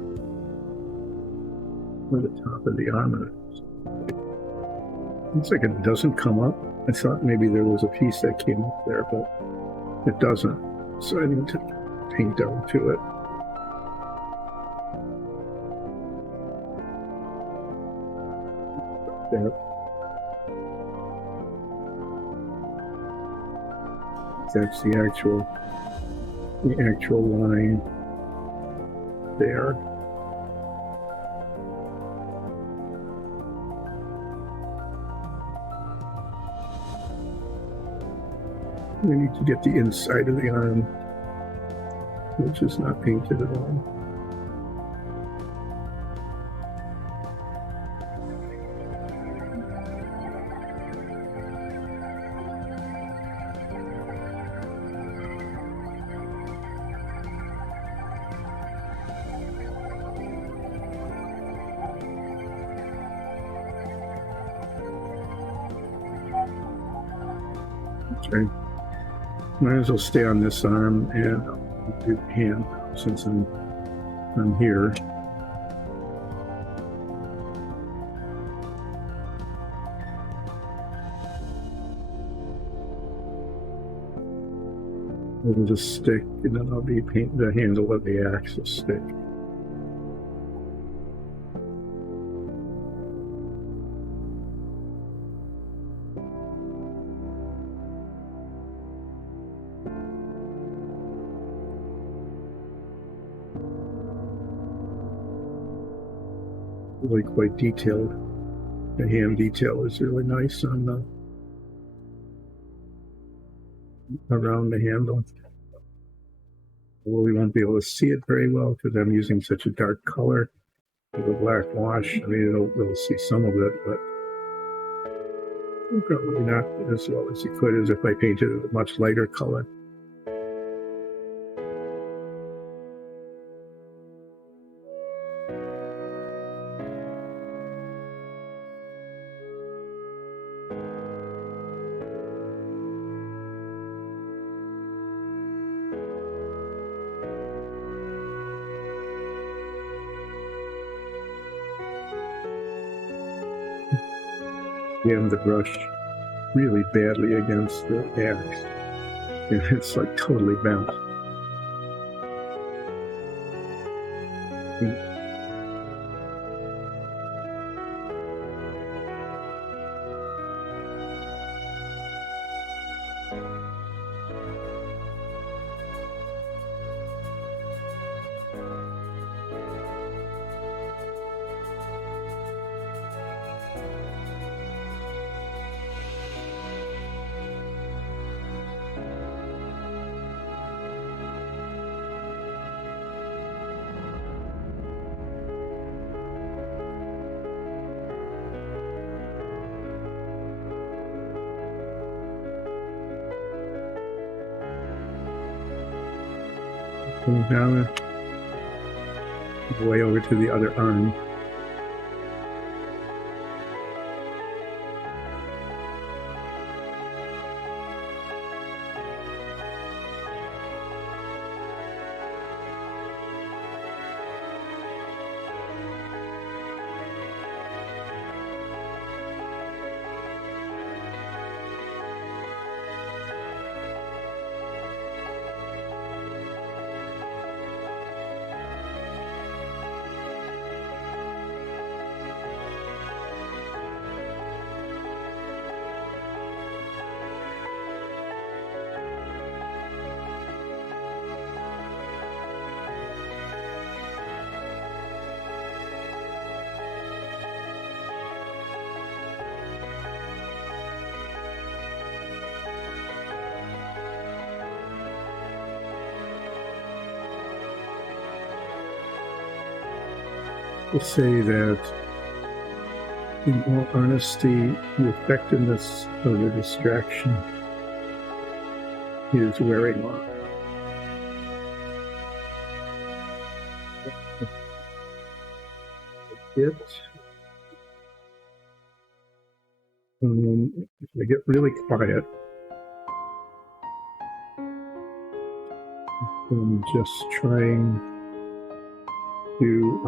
where the top of the armor is. Looks like it doesn't come up. I thought maybe there was a piece that came up there, but it doesn't. So I need to paint down to it. There. That's the actual line there. We need to get the inside of the arm, which is not painted at all. Okay. Might as well stay on this arm and do the hand since I'm here. It'll just stick, and then I'll be painting the handle of the axe will stick. Really quite detailed. The hand detail is really nice on the around the handle. Well, we won't be able to see it very well because I'm using such a dark color with a black wash. I mean, it'll see some of it, but probably not as well as you could as if I painted it a much lighter color. Jammed the brush really badly against the axe, and it's like totally bent. Going down the way over to the other arm. To say that, in all honesty, the effectiveness of the distraction is wearing off. If I get really quiet, I'm just trying to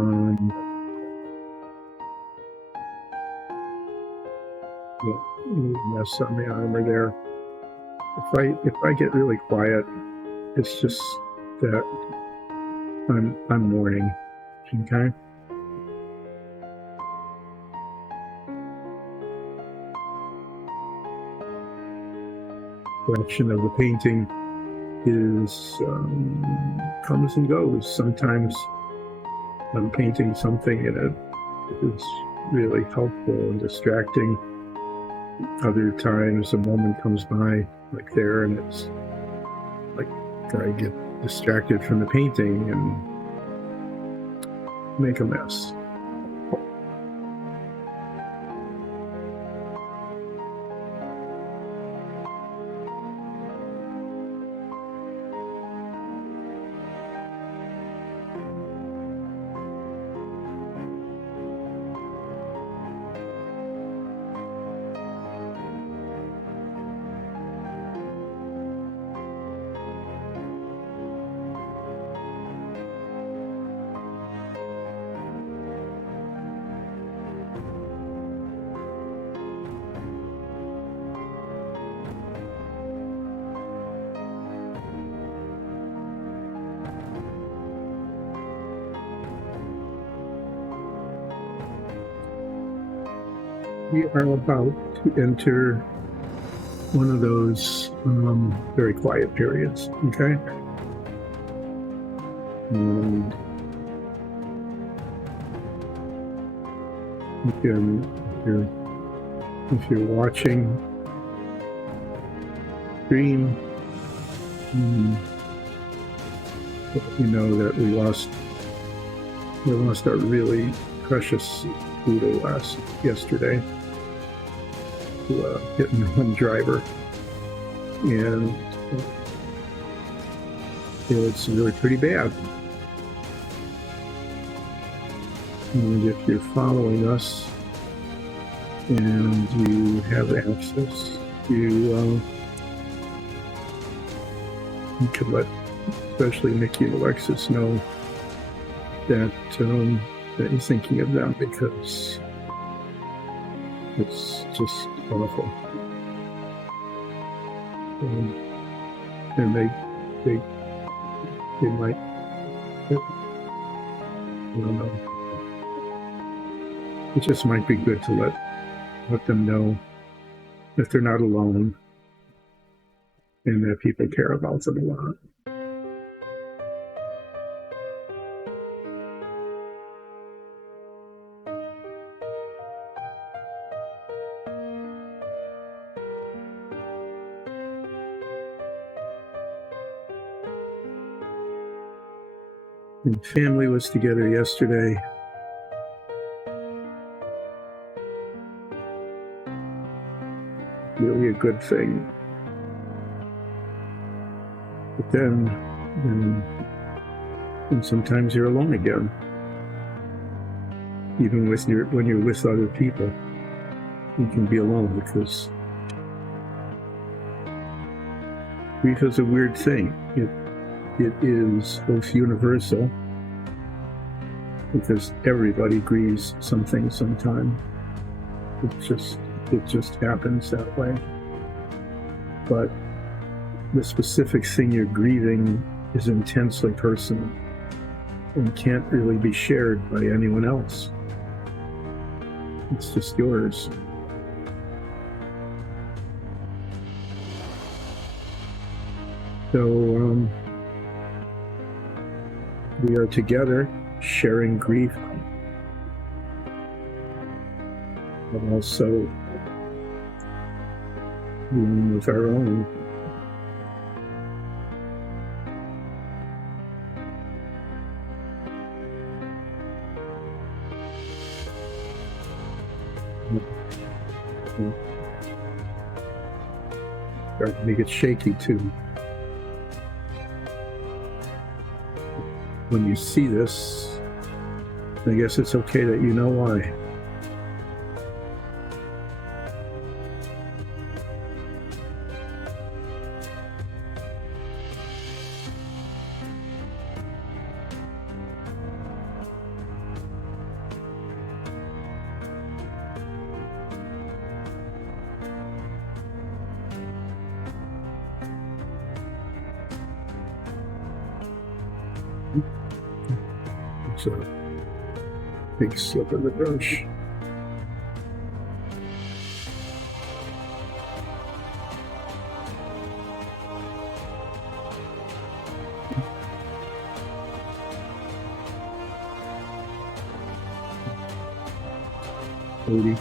mess on the armor there. If I get really quiet, it's just that I'm mourning. Okay. Direction of the painting is comes and goes. Sometimes I'm painting something and it is really helpful and distracting. Other times a moment comes by like there and it's like I get distracted from the painting and make a mess. We are about to enter one of those very quiet periods, okay? And if you're watching stream, you know that we lost our really precious Pluto yesterday to a hit-and-run driver, and it's really pretty bad. And if you're following us and you have access, you can let especially Nikki and Alexis know that you're thinking of them, because it's just awful. And they might, I don't know. It just might be good to let them know that they're not alone and that people care about them a lot. And family was together yesterday. Really a good thing. But then sometimes you're alone again. Even when you're with other people, you can be alone, because grief is a weird thing. It is both universal, because everybody grieves something sometime. It just happens that way. But the specific thing you're grieving is intensely personal and can't really be shared by anyone else. It's just yours. So we are together sharing grief, but also dealing with our own. Starting to make it shaky too. When you see this, I guess it's okay that you know why. That's a big slip of the brush. Maybe.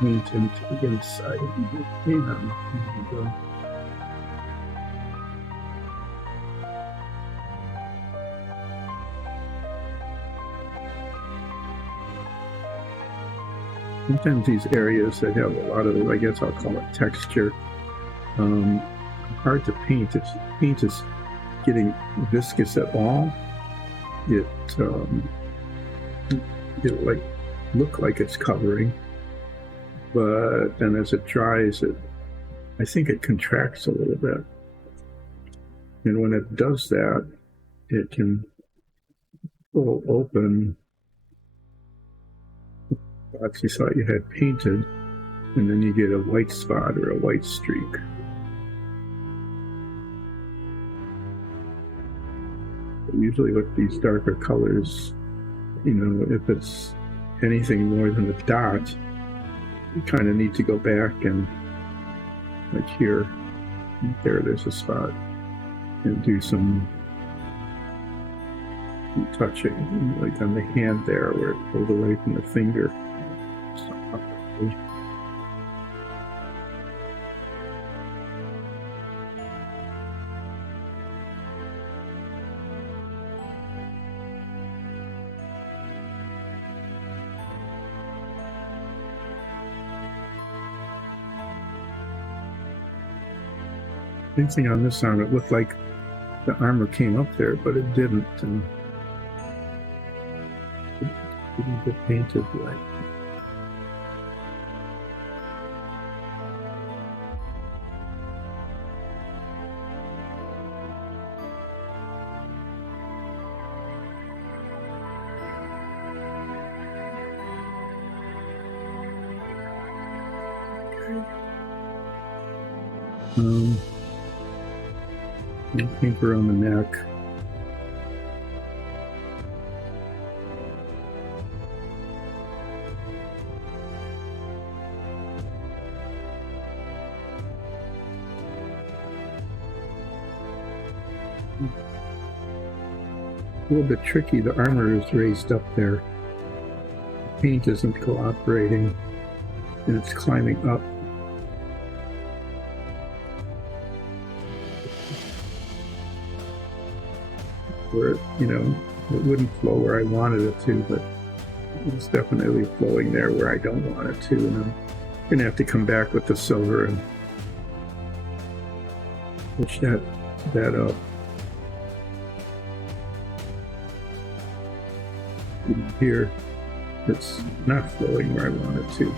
Paint into the inside. Sometimes these areas that have a lot of, I guess I'll call it texture, hard to paint. If paint is getting viscous at all, it'll like look like it's covering, but then as it dries, I think it contracts a little bit. And when it does that, it can pull open spots you thought you had painted, and then you get a white spot or a white streak. But usually with these darker colors, if it's anything more than a dot, you kind of need to go back and, like here, there's a spot, and do some touching, like on the hand there, where it pulled away from the finger. Anything on this arm, it looked like the armor came up there, but it didn't, and it didn't get painted right. Paint around the neck. A little bit tricky, the armor is raised up there. The paint isn't cooperating, and it's climbing up. Where, it wouldn't flow where I wanted it to, but it's definitely flowing there where I don't want it to, and I'm going to have to come back with the silver and push that up. Here, it's not flowing where I want it to.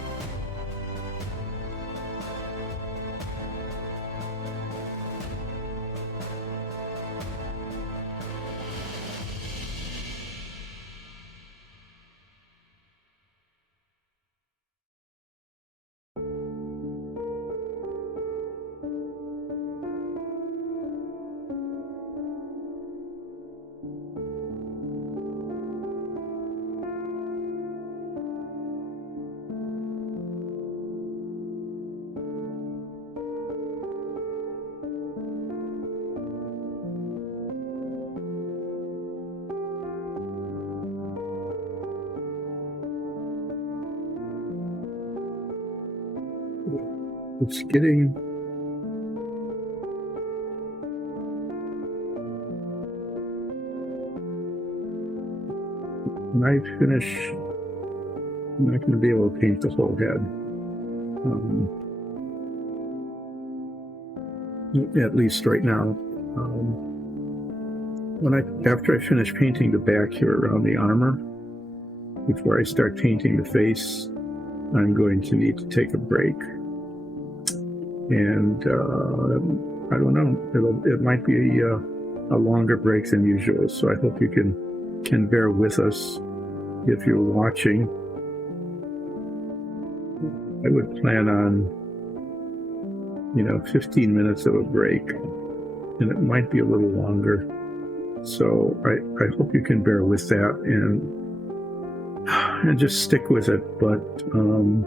It's getting when I finish, I'm not going to be able to paint the whole head. at least right now. After I finish painting the back here around the armor, before I start painting the face, I'm going to need to take a break. And I don't know, it might be a longer break than usual, so I hope you can bear with us if you're watching. I would plan on 15 minutes of a break, and it might be a little longer. So I hope you can bear with that and just stick with it. But I'm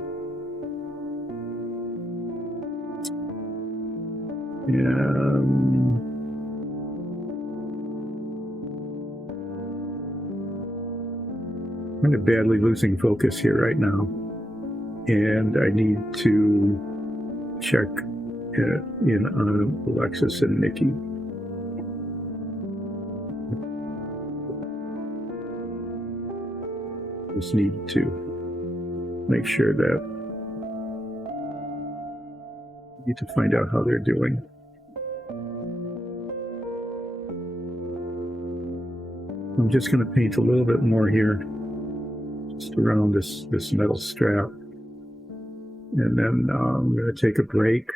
kind of badly losing focus here right now, and I need to check in on Alexis and Nikki. Just need to make sure that I need to find out how they're doing. I'm just going to paint a little bit more here, just around this metal strap, and then I'm going to take a break.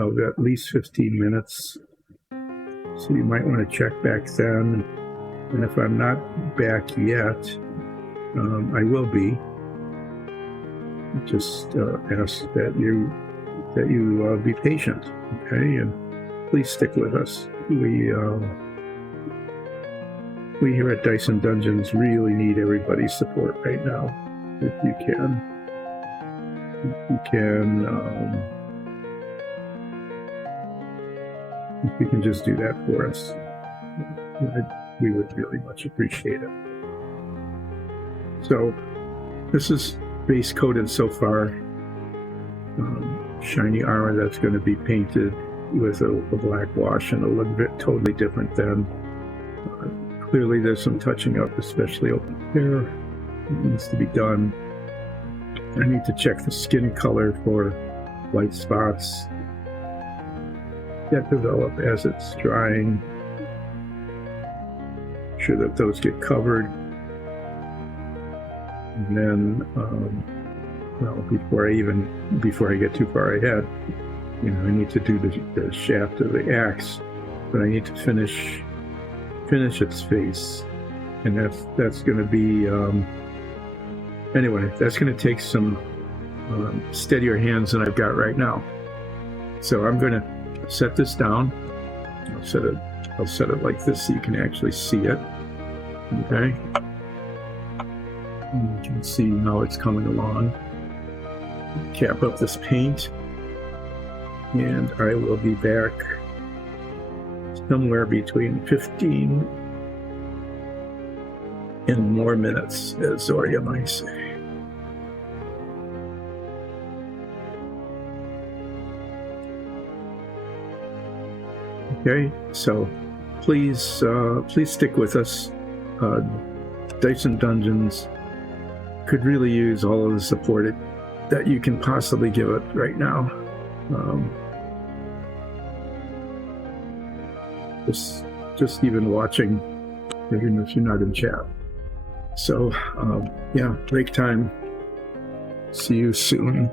I'll be at least 15 minutes, so you might want to check back then. And if I'm not back yet, I will be. Just ask that you be patient, okay? And please stick with us. We here at Dyson Dungeons really need everybody's support right now. If you can, if you can just do that for us, we would really much appreciate it. So this is base coated so far. Shiny armor that's going to be painted with a black wash, and it'll look totally different then. Clearly there's some touching up, especially over here. It needs to be done. I need to check the skin color for white spots that develop as it's drying. Make sure that those get covered. And then, before I get too far ahead, I need to do the shaft of the axe, but I need to finish its face, and that's going to be anyway. That's going to take some steadier hands than I've got right now. So I'm going to set this down. I'll set it like this so you can actually see it. Okay. You can see how it's coming along. Cap up this paint, and I will be back somewhere between 15 and more minutes, as Zoria might say. Okay, so please stick with us. Dyson Dungeons could really use all of the support that you can possibly give it right now. Just even watching, even if you're not in chat. So yeah, break time. See you soon.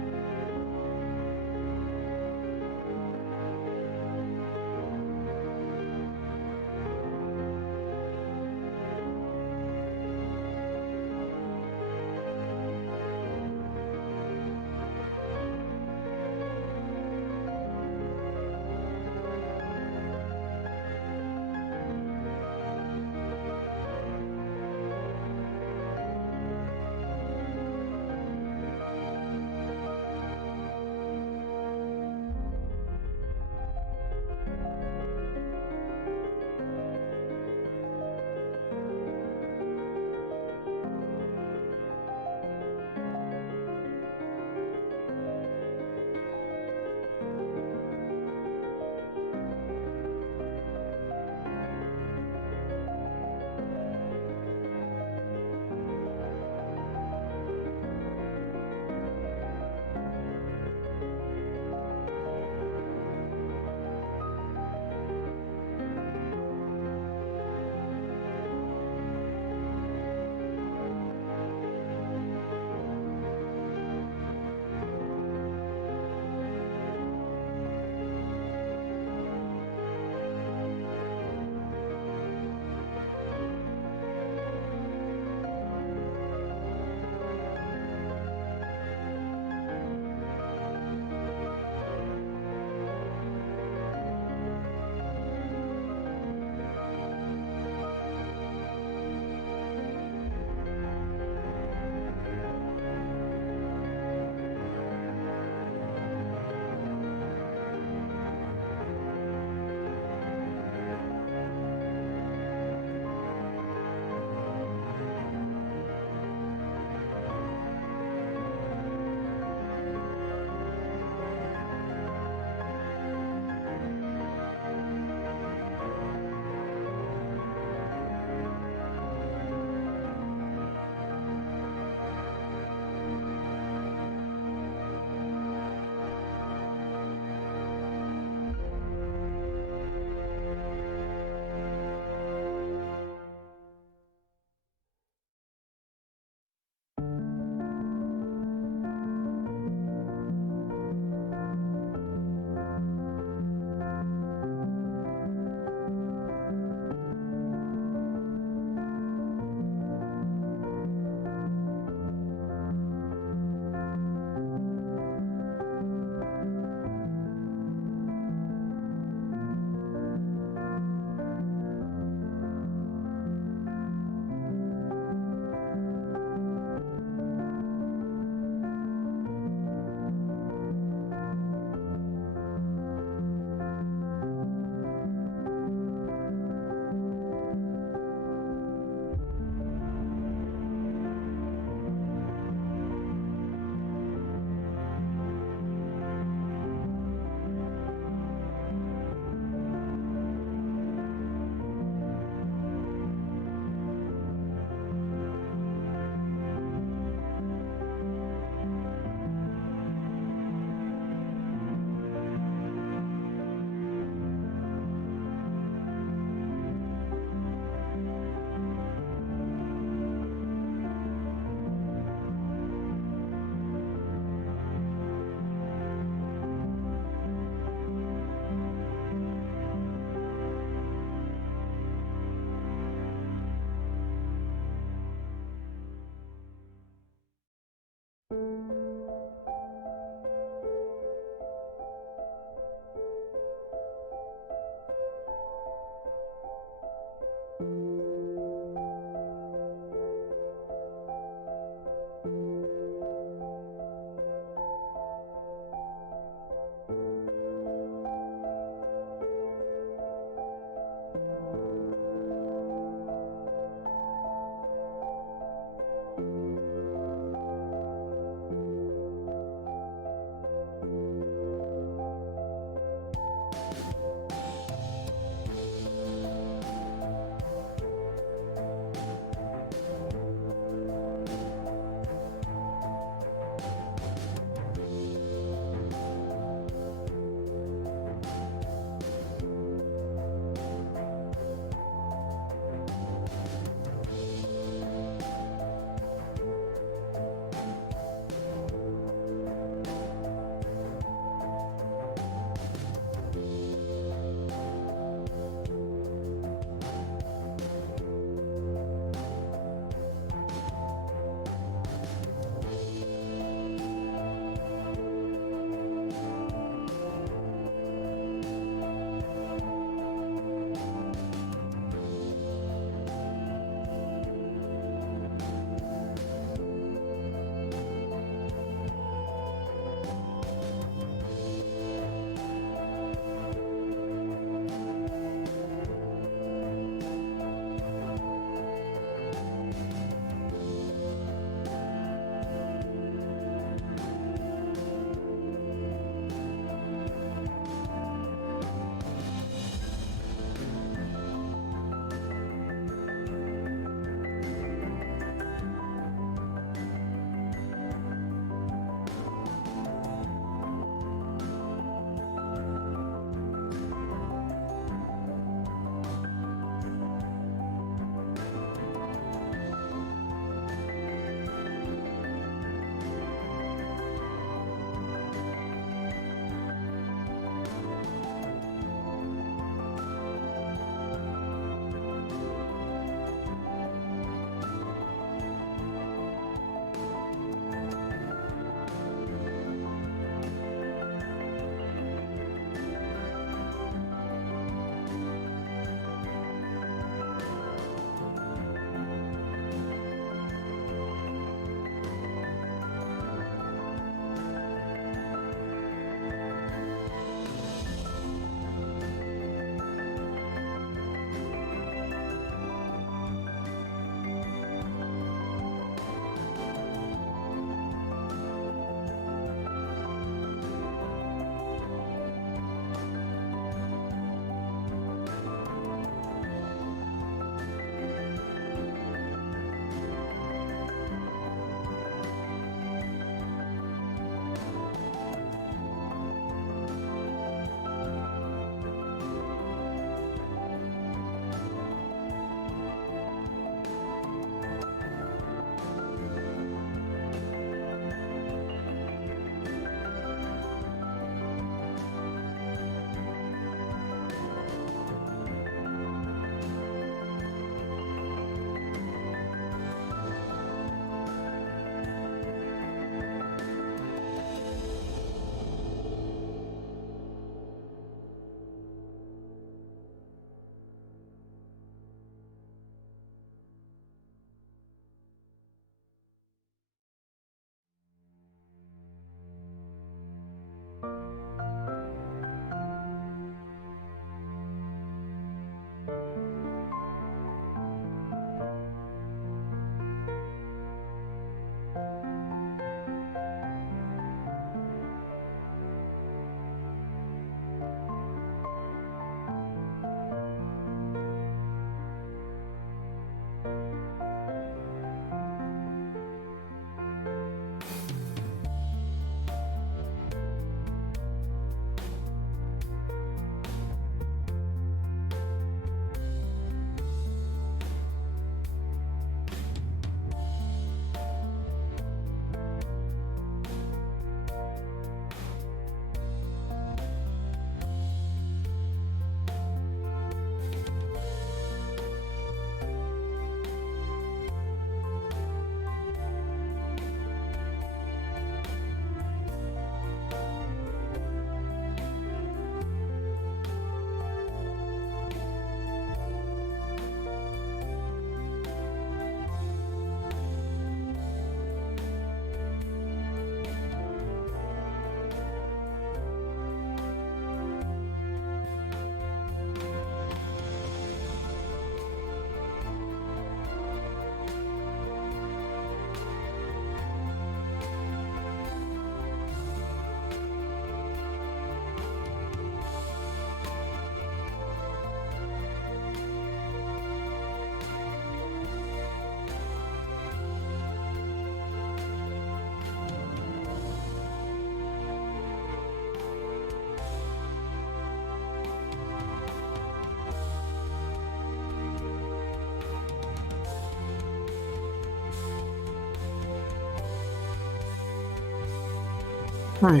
Hi.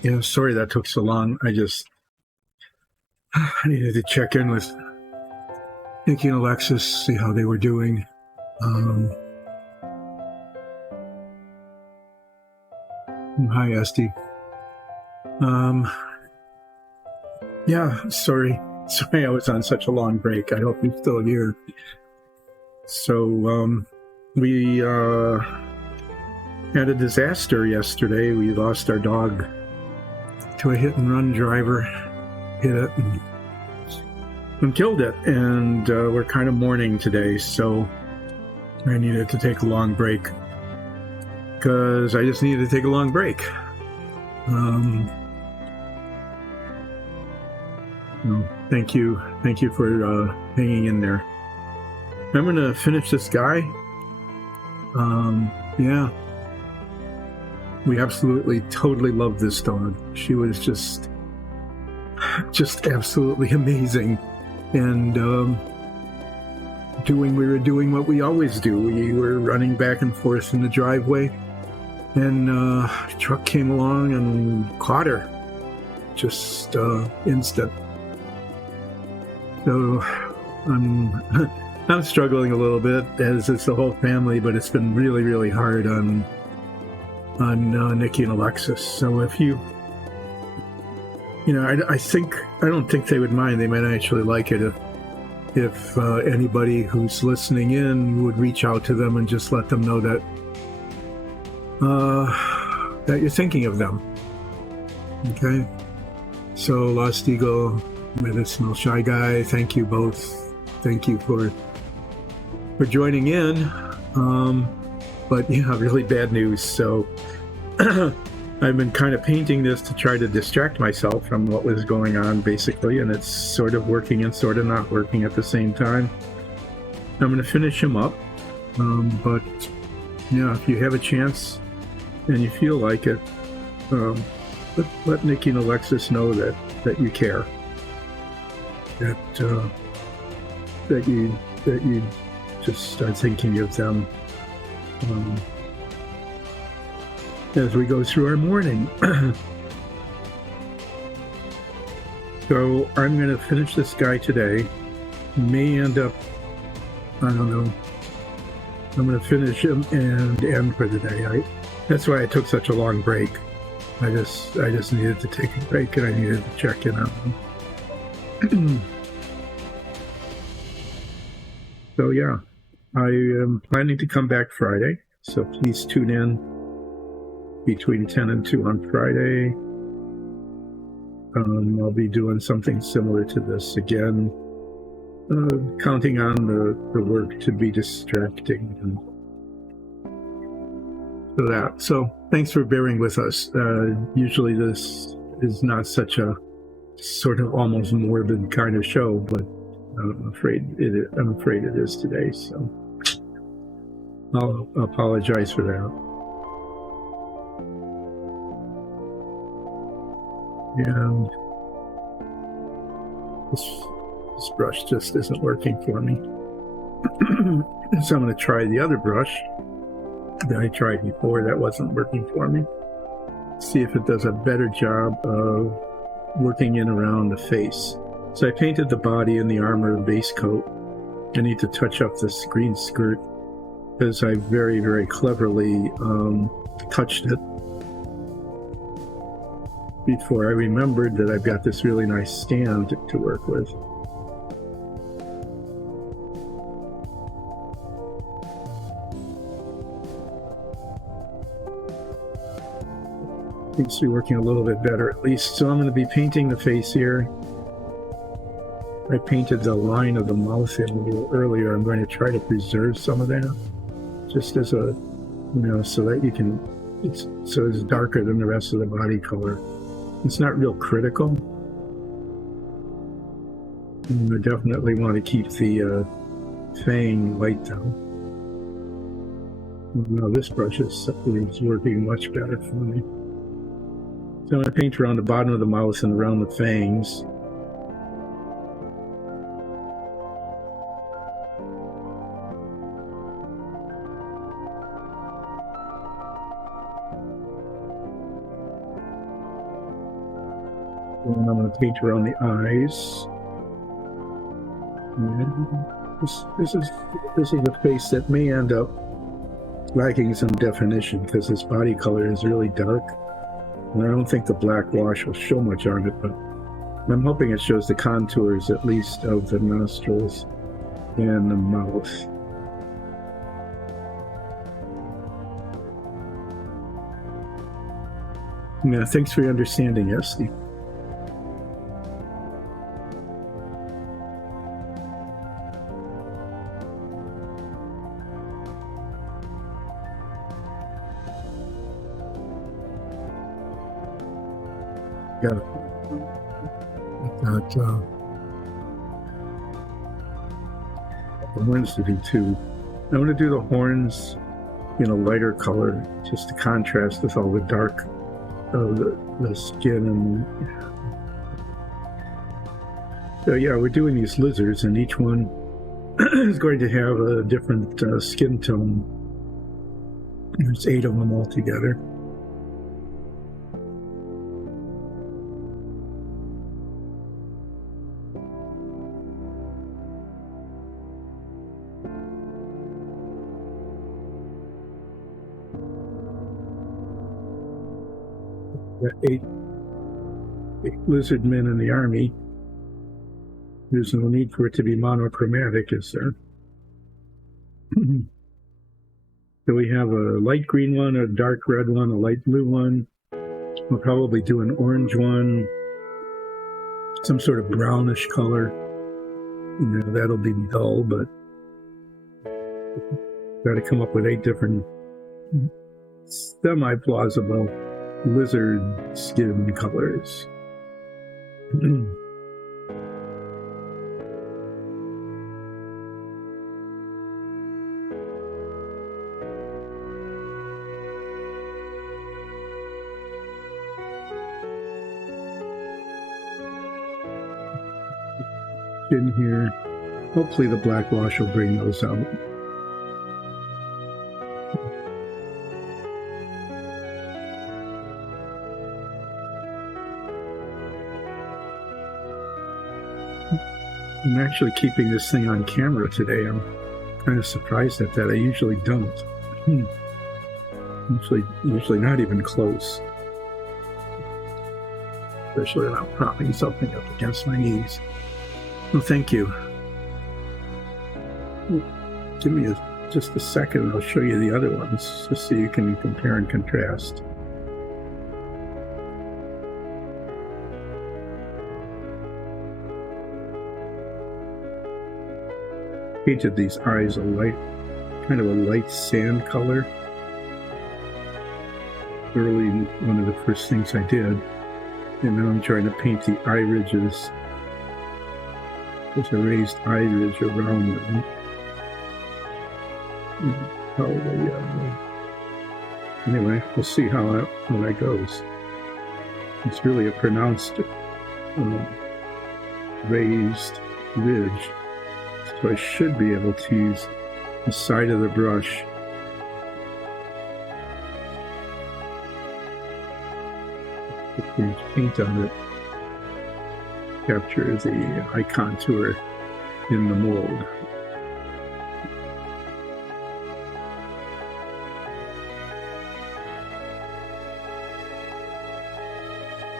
Yeah, sorry that took so long. I needed to check in with Nikki and Alexis, see how they were doing. Hi, Esty. Yeah, sorry. Sorry I was on such a long break. I hope you're still here. So, we had a disaster yesterday. We lost our dog to a hit-and-run driver. Hit it and killed it. And we're kind of mourning today, so I needed to take a long break. Because I just needed to take a long break. Thank you for hanging in there. I'm going to finish this guy. Yeah. We absolutely, totally loved this dog. She was just absolutely amazing. And we were doing what we always do. We were running back and forth in the driveway, and a truck came along and caught her. Just instant. So I'm struggling a little bit, as is the whole family, but it's been really, really hard on Nikki and Alexis. So if I don't think they would mind. They might actually like it if anybody who's listening in would reach out to them and just let them know that you're thinking of them. Okay. So Lost Eagle, Medicinal Shy Guy, thank you both. Thank you for joining in. But yeah, really bad news. So I've been kind of painting this to try to distract myself from what was going on, basically, and it's sort of working and sort of not working at the same time. I'm going to finish him up, but yeah, if you have a chance and you feel like it, let Nikki and Alexis know that you care, that you just start thinking of them as we go through our mourning. So I'm going to finish this guy today. May end up, I don't know. I'm going to finish him and end for the day. That's why I took such a long break. I just needed to take a break, and I needed to check in on them. So yeah, I am planning to come back Friday. So please tune in between 10 and 2 on Friday. I'll be doing something similar to this again, counting on the work to be distracting and so that. So thanks for bearing with us. Usually this is not such a sort of almost morbid kind of show, but I'm afraid it is today. So I'll apologize for that. And this brush just isn't working for me. So I'm going to try the other brush that I tried before that wasn't working for me. See if it does a better job of working in around the face. So I painted the body and the armor base coat. I need to touch up this green skirt because I very, very cleverly touched it before I remembered that I've got this really nice stand to work with. Seems to be working a little bit better at least. So I'm going to be painting the face here. I painted the line of the mouth in a little earlier. I'm going to try to preserve some of that, just as a, so that you can, so it's darker than the rest of the body color. It's not real critical. And I definitely want to keep the fang light though. Now this brush is working much better for me. So I'm going to paint around the bottom of the mouth and around the fangs. And I'm going to paint around the eyes. And this is a face that may end up lacking some definition because his body color is really dark. And I don't think the black wash will show much on it, but I'm hoping it shows the contours at least of the nostrils and the mouth. Yeah, thanks for your understanding, Esty. Got the horns to do too. I'm going to do the horns in a lighter color just to contrast with all the dark of the skin. And so yeah, we're doing these lizards, and each one is going to have a different skin tone. There's 8 of them all together. Got 8 lizard men in the army. There's no need for it to be monochromatic, is there? So we have a light green one, a dark red one, a light blue one. We'll probably do an orange one, some sort of brownish color. You know, that'll be dull, but got to come up with 8 different semi-plausible lizard skin colors. In here, hopefully the black wash will bring those out. I'm actually keeping this thing on camera today. I'm kind of surprised at that. I usually don't. Usually not even close. Especially when I'm propping something up against my knees. Well, thank you. Give me just a second and I'll show you the other ones, just so you can compare and contrast. Painted these eyes a light, kind of a light sand color. Early, one of the first things I did. And now I'm trying to paint the eye ridges. There's a raised eye ridge around them. Probably, anyway, we'll see how that goes. It's really a pronounced raised ridge. So I should be able to use the side of the brush to paint on it, capture the eye contour in the mold.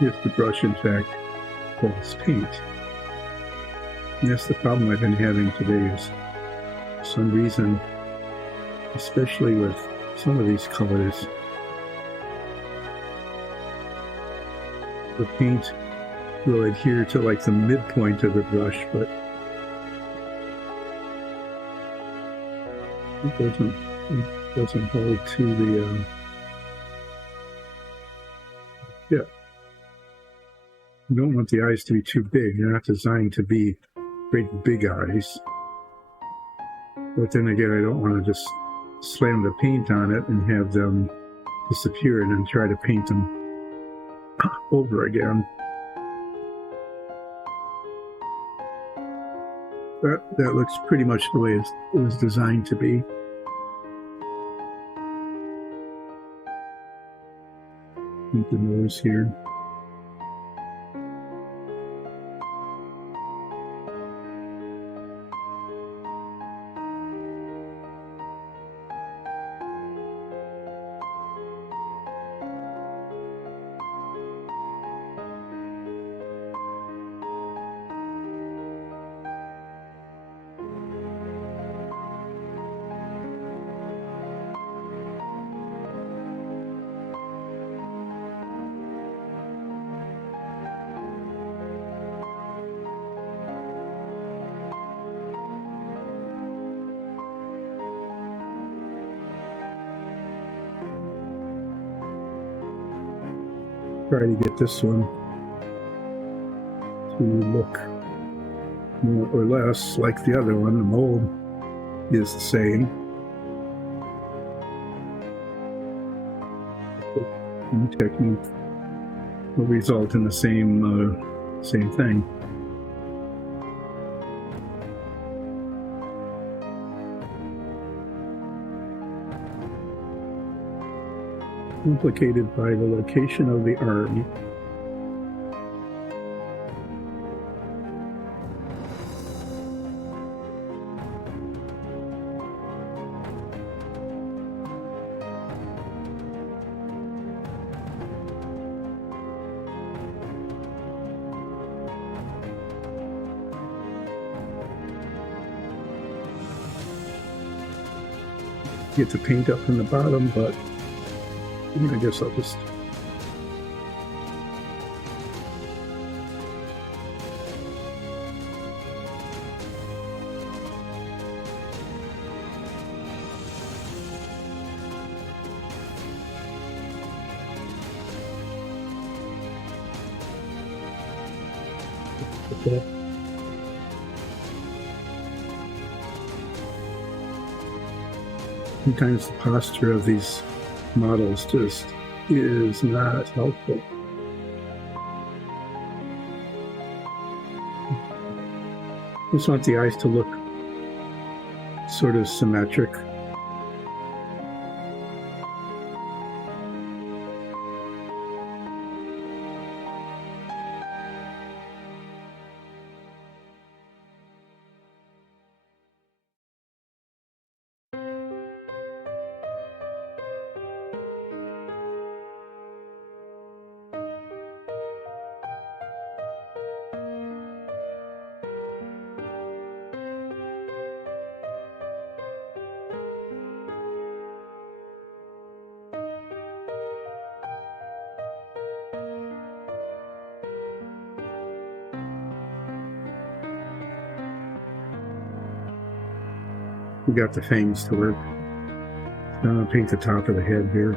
If the brush, in fact, holds paint. And that's the problem I've been having today is, for some reason, especially with some of these colors, the paint will adhere to like the midpoint of the brush, but it doesn't hold to the yeah. You don't want the eyes to be too big. They're not designed to be great big eyes. But then again, I don't want to just slam the paint on it and have them disappear and then try to paint them over again. That looks pretty much the way it was designed to be. Paint the nose here. try to get this one to look more or less like the other one. The mold is the same. The technique will result in the same thing. Complicated by the location of the arm. Get the paint up in the bottom, but I guess I'll just put that. Sometimes the posture of these models just is not helpful. Just want the eyes to look sort of symmetric. We got the fangs to work. Now I'll paint the top of the head here.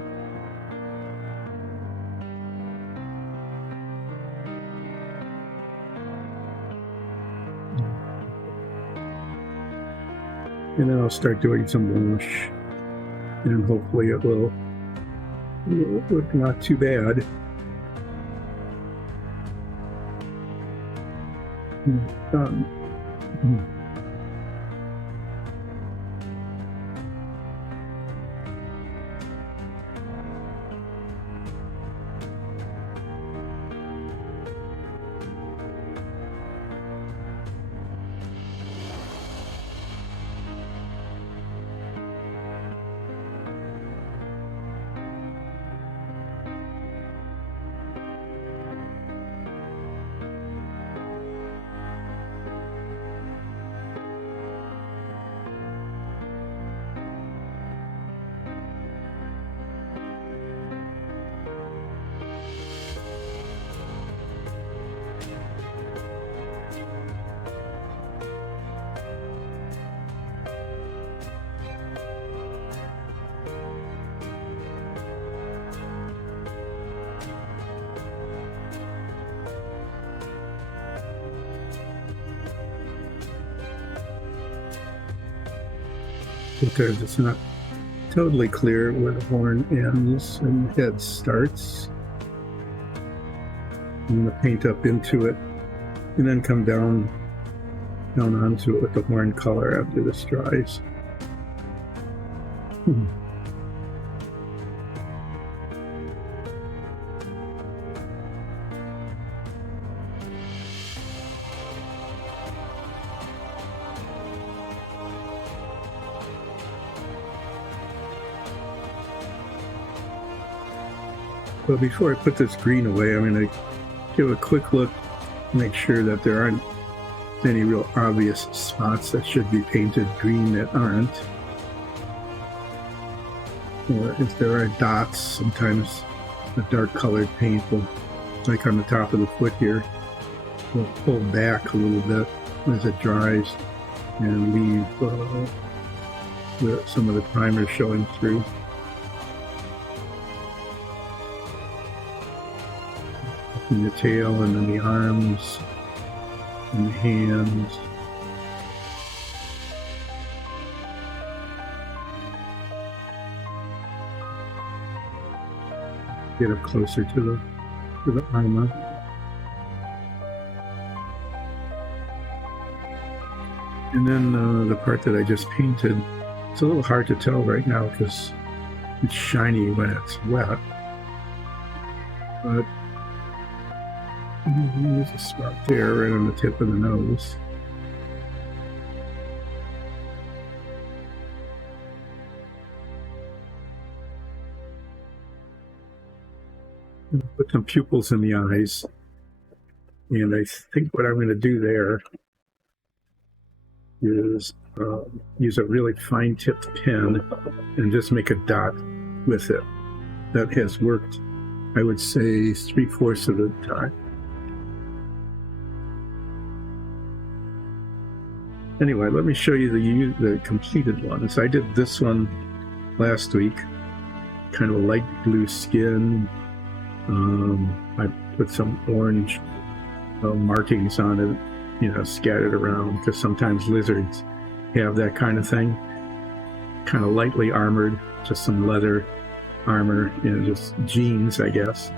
And then I'll start doing some wash, and hopefully it will look not too bad. Done. Sometimes it's not totally clear where the horn ends and the head starts. I'm going to paint up into it and then come down onto it with the horn color after this dries. Well, before I put this green away, I'm going to give a quick look, make sure that there aren't any real obvious spots that should be painted green that aren't. Or if there are dots, sometimes a dark colored paint will, like on the top of the foot here, will pull back a little bit as it dries and leave some of the primer showing through. in the tail and then the arms and the hands. Get up closer to the armor. And then the part that I just painted, it's a little hard to tell right now because it's shiny when it's wet. But there's a spot there right on the tip of the nose. Put some pupils in the eyes. And I think what I'm going to do there is use a really fine-tipped pen and just make a dot with it. That has worked, I would say, 3/4 of the time. Anyway, let me show you the completed ones. I did this one last week, kind of a light blue skin. I put some orange markings on it, scattered around, because sometimes lizards have that kind of thing. Kind of lightly armored, just some leather armor, just jeans, I guess.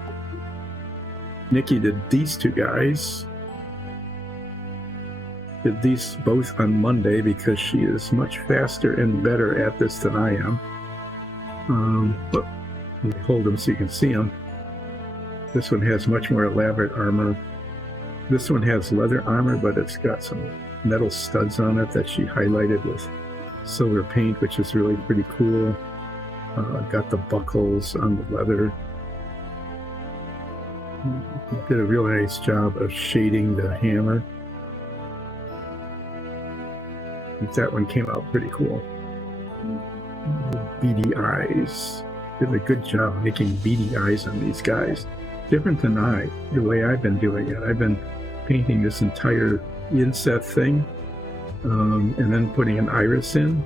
Nikki did these two guys. Did these both on Monday because she is much faster and better at this than I am. But let me hold them so you can see them. This one has much more elaborate armor. This one has leather armor, but it's got some metal studs on it that she highlighted with silver paint, which is really pretty cool. Got the buckles on the leather. Did a really nice job of shading the hammer. I think that one came out pretty cool. Beady eyes. Did a good job making beady eyes on these guys. Different than the way I've been doing it. I've been painting this entire inset thing and then putting an iris in.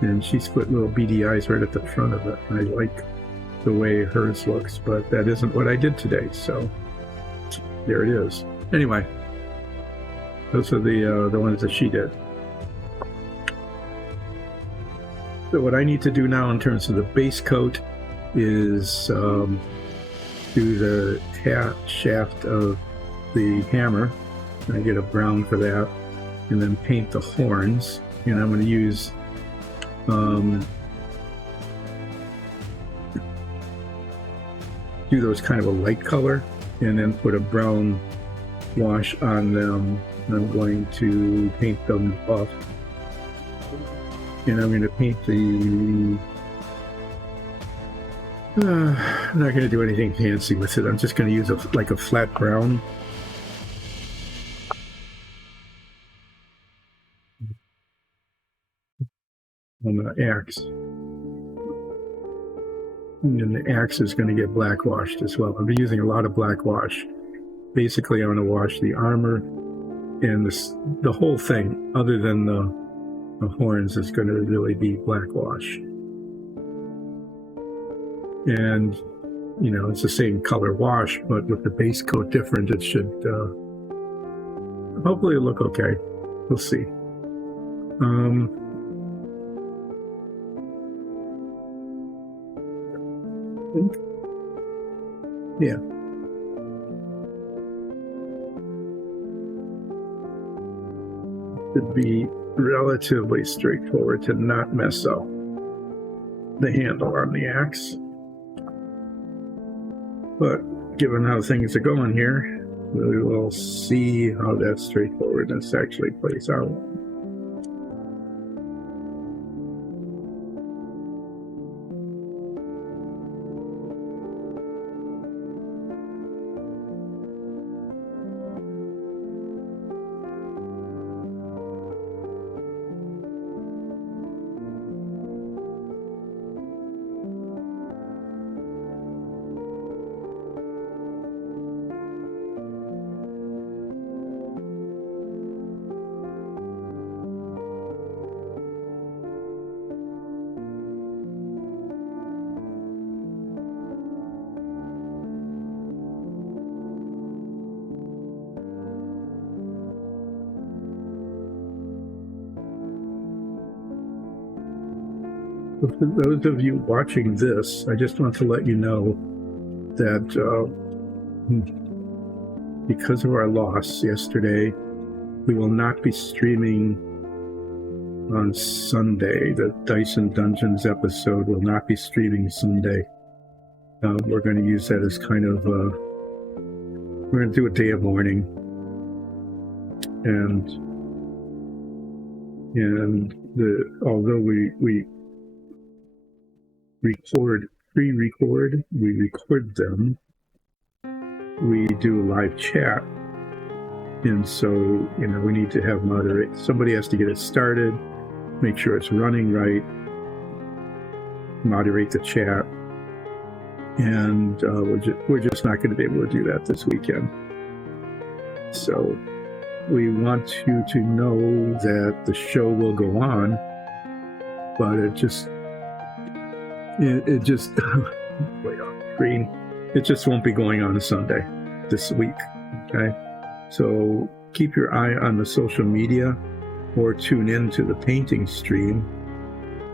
And she's put little beady eyes right at the front of it. I like the way hers looks, but that isn't what I did today. So there it is. Anyway, those are the ones that she did. So what I need to do now in terms of the base coat is do the shaft of the hammer. I get a brown for that, and then paint the horns. And I'm going to use do those kind of a light color, and then put a brown wash on them. I'm going to paint them buff, and I'm going to paint the I'm not going to do anything fancy with it. I'm just going to use like a flat brown. On the axe. And then the axe is going to get black washed as well. I'll be using a lot of black wash. Basically, I'm going to wash the armor and the whole thing, other than the horns, is going to really be black wash. And it's the same color wash, but with the base coat different, it should hopefully look okay. We'll see. Yeah. Should be relatively straightforward to not mess up the handle on the axe. But given how things are going here, we will see how that straightforwardness actually plays out. For those of you watching this, I just want to let you know that because of our loss yesterday, we will not be streaming on Sunday. The Dyson Dungeons episode will not be streaming Sunday. We're going to use that as kind of we're going to do a day of mourning, and although we pre-record, we record them, we do a live chat, and so we need to have moderate. Somebody has to get it started, make sure it's running right, moderate the chat, and we're just not going to be able to do that this weekend. So we want you to know that the show will go on, but it just way off screen. It just won't be going on Sunday this week. Okay, so keep your eye on the social media or tune in to the painting stream.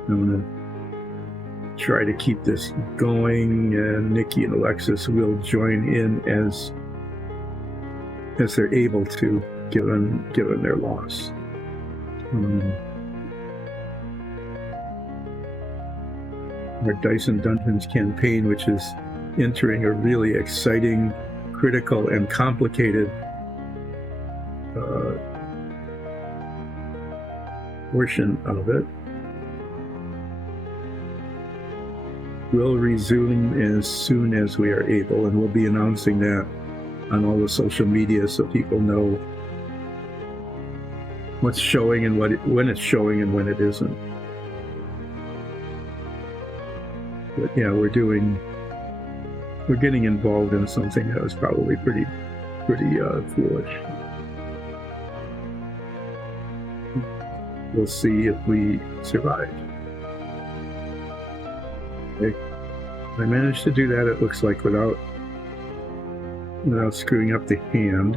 I'm going to try to keep this going, and Nikki and Alexis will join in as they're able to, given their loss. Our Dyson Dungeons campaign, which is entering a really exciting, critical, and complicated portion of it, will resume as soon as we are able, and we'll be announcing that on all the social media so people know what's showing and when it's showing and when it isn't. But yeah, we're getting involved in something that was probably pretty foolish. We'll see if we survive. Okay. I managed to do that, it looks like, without screwing up the hand.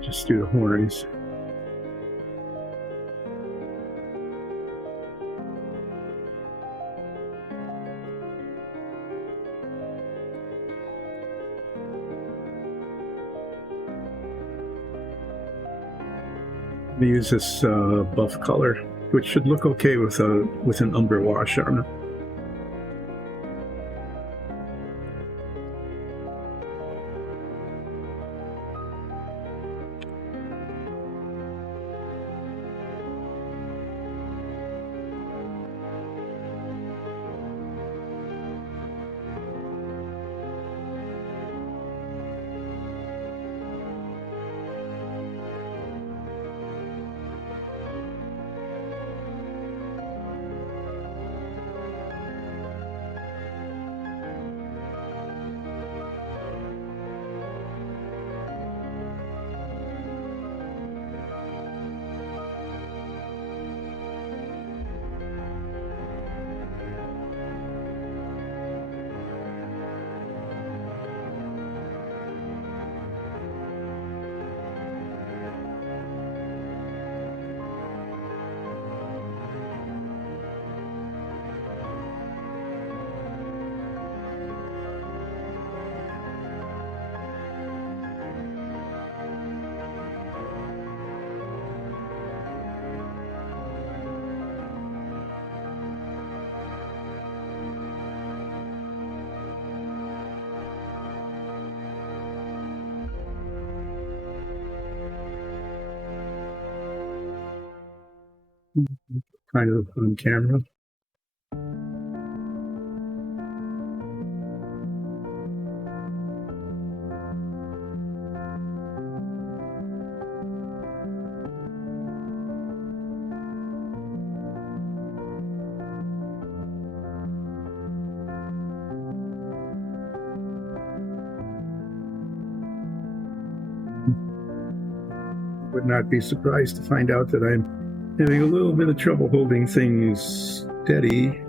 Just do the horns. We use this buff color, which should look okay with an Umber Wash on it. Kind of on camera. would not be surprised to find out that I'm having a little bit of trouble holding things steady.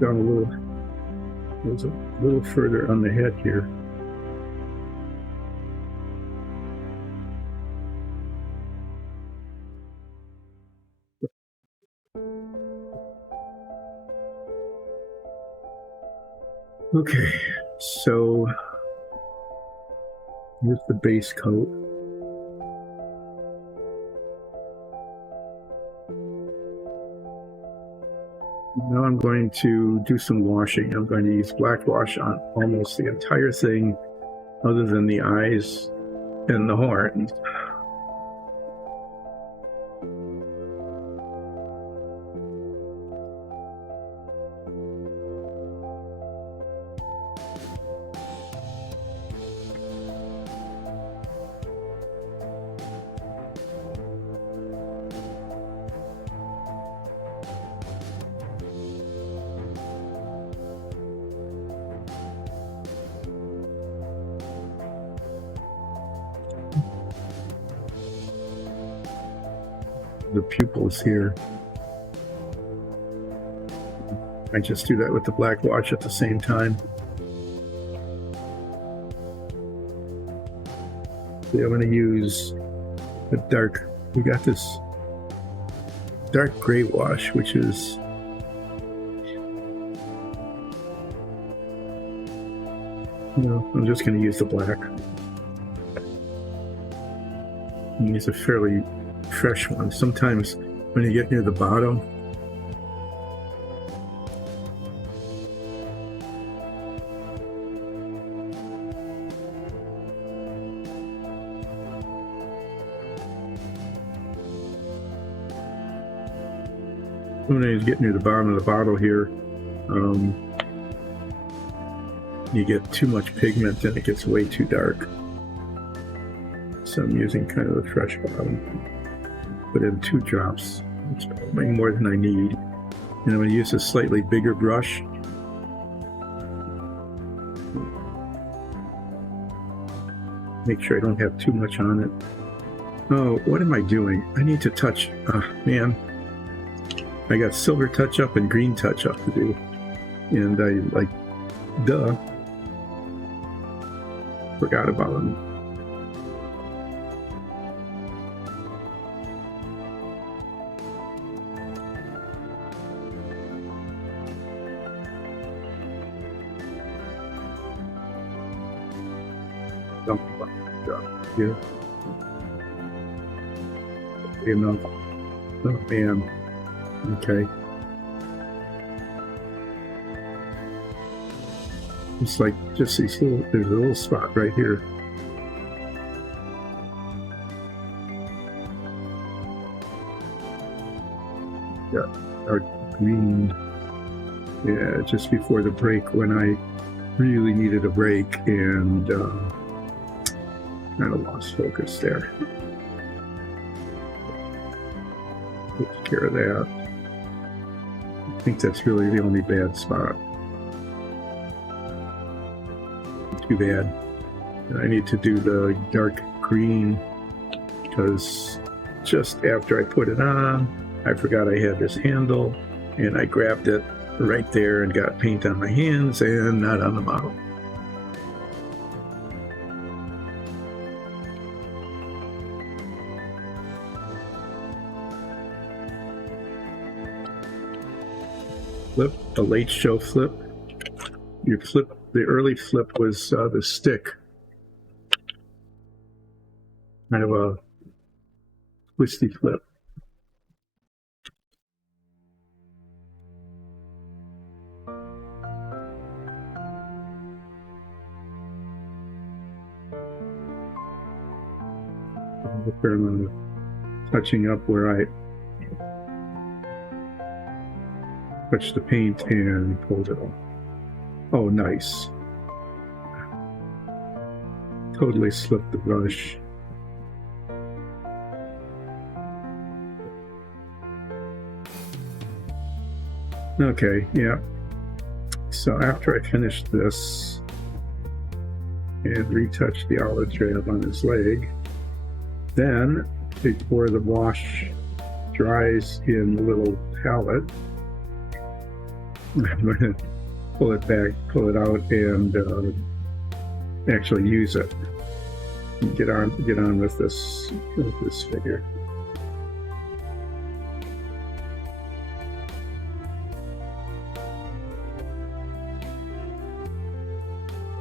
Gone a little further on the head here. Okay, so here's the base coat. Now I'm going to do some washing. I'm going to use black wash on almost the entire thing, other than the eyes and the horns. The pupils here. I just do that with the black wash at the same time. See, I'm going to use a dark, we got this dark gray wash, which is I'm just going to use the black. And use a fairly fresh one. Sometimes when you get near the bottom, near the bottom of the bottle here, you get too much pigment and it gets way too dark. So I'm using kind of a fresh bottom. Put in 2 drops. It's probably more than I need. And I'm going to use a slightly bigger brush. Make sure I don't have too much on it. Oh, what am I doing? I need to touch. Man. I got silver touch up and green touch up to do. And I, forgot about them. Yeah. Enough. Oh man. Okay. It's like just these little, there's a little spot right here. Yeah, dark green. Yeah, just before the break when I really needed a break and kind of lost focus there. Take care of that. I think that's really the only bad spot. Too bad. And I need to do the dark green because just after I put it on, I forgot I had this handle and I grabbed it right there and got paint on my hands and not on the model. Flip, the late show flip. You flip, the early flip was the stick. kind of a twisty flip. A fair amount of touching up where I touched the paint and pulled it off. Oh, nice. Totally slipped the brush. Okay, yeah. So after I finished this and retouched the olive drab on his leg, then before the wash dries in the little palette, I'm going to pull it back, pull it out, and actually use it. Get on with this figure.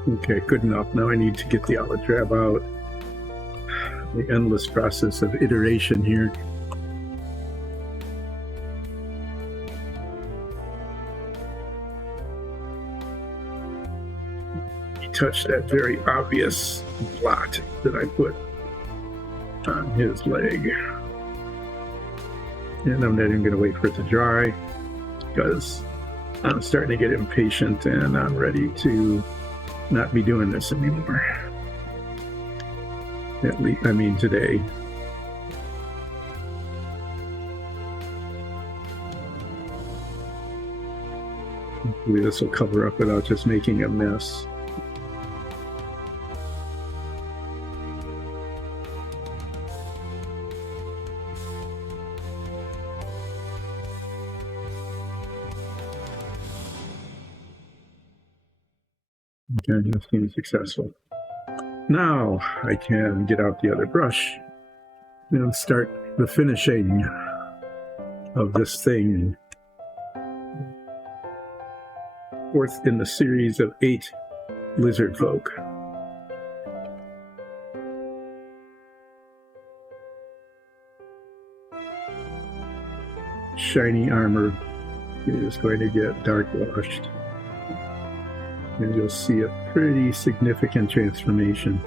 Okay, good enough. Now I need to get the olive drab out. The endless process of iteration here. Touch that very obvious blot that I put on his leg. And I'm not even going to wait for it to dry because I'm starting to get impatient and I'm ready to not be doing this anymore. At least, I mean, today. Hopefully this will cover up without just making a mess. Okay, that's been successful. Now I can get out the other brush and start the finishing of this thing. Fourth in the series of 8 lizard folk. Shiny armor is going to get dark washed. And you'll see a pretty significant transformation.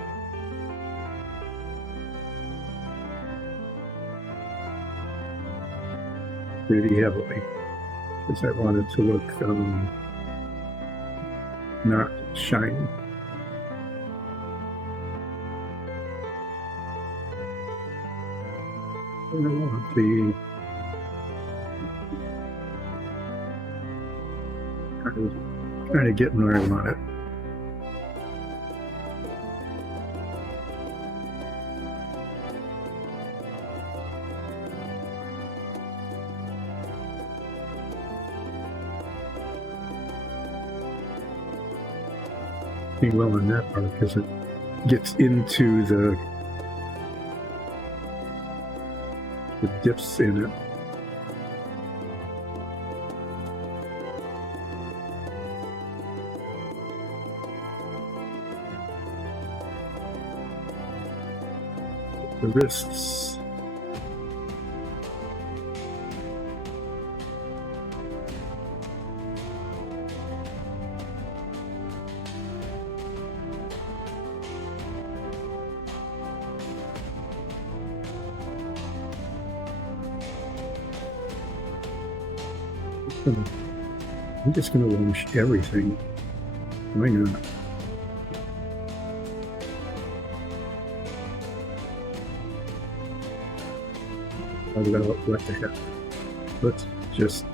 Pretty heavily, because I want it to look not shiny. I want the kind of getting where I want it. Well on that part because it gets into the dips in it. The wrists. I'm just going to wash everything. Why not? What the heck? Let's just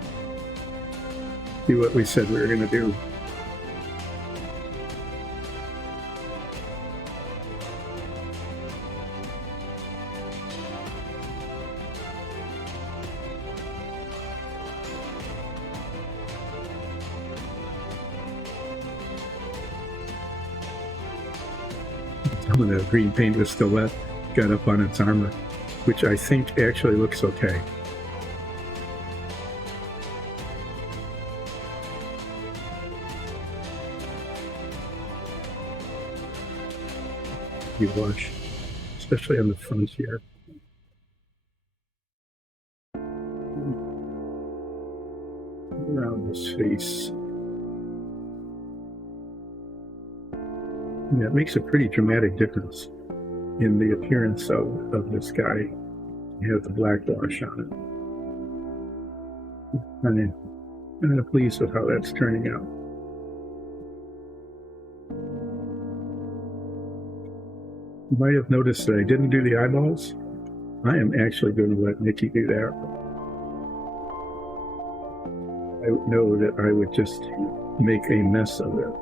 do what we said we were going to do. Some of the green paint was still wet, got up on its armor, which I think actually looks okay. You wash. especially on the front here. Around his face. Yeah, it makes a pretty dramatic difference in the appearance of this guy. You have the black wash on it. I'm kind of pleased with how that's turning out. You might have noticed that I didn't do the eyeballs. I am actually going to let Nikki do that. I know that I would just make a mess of it.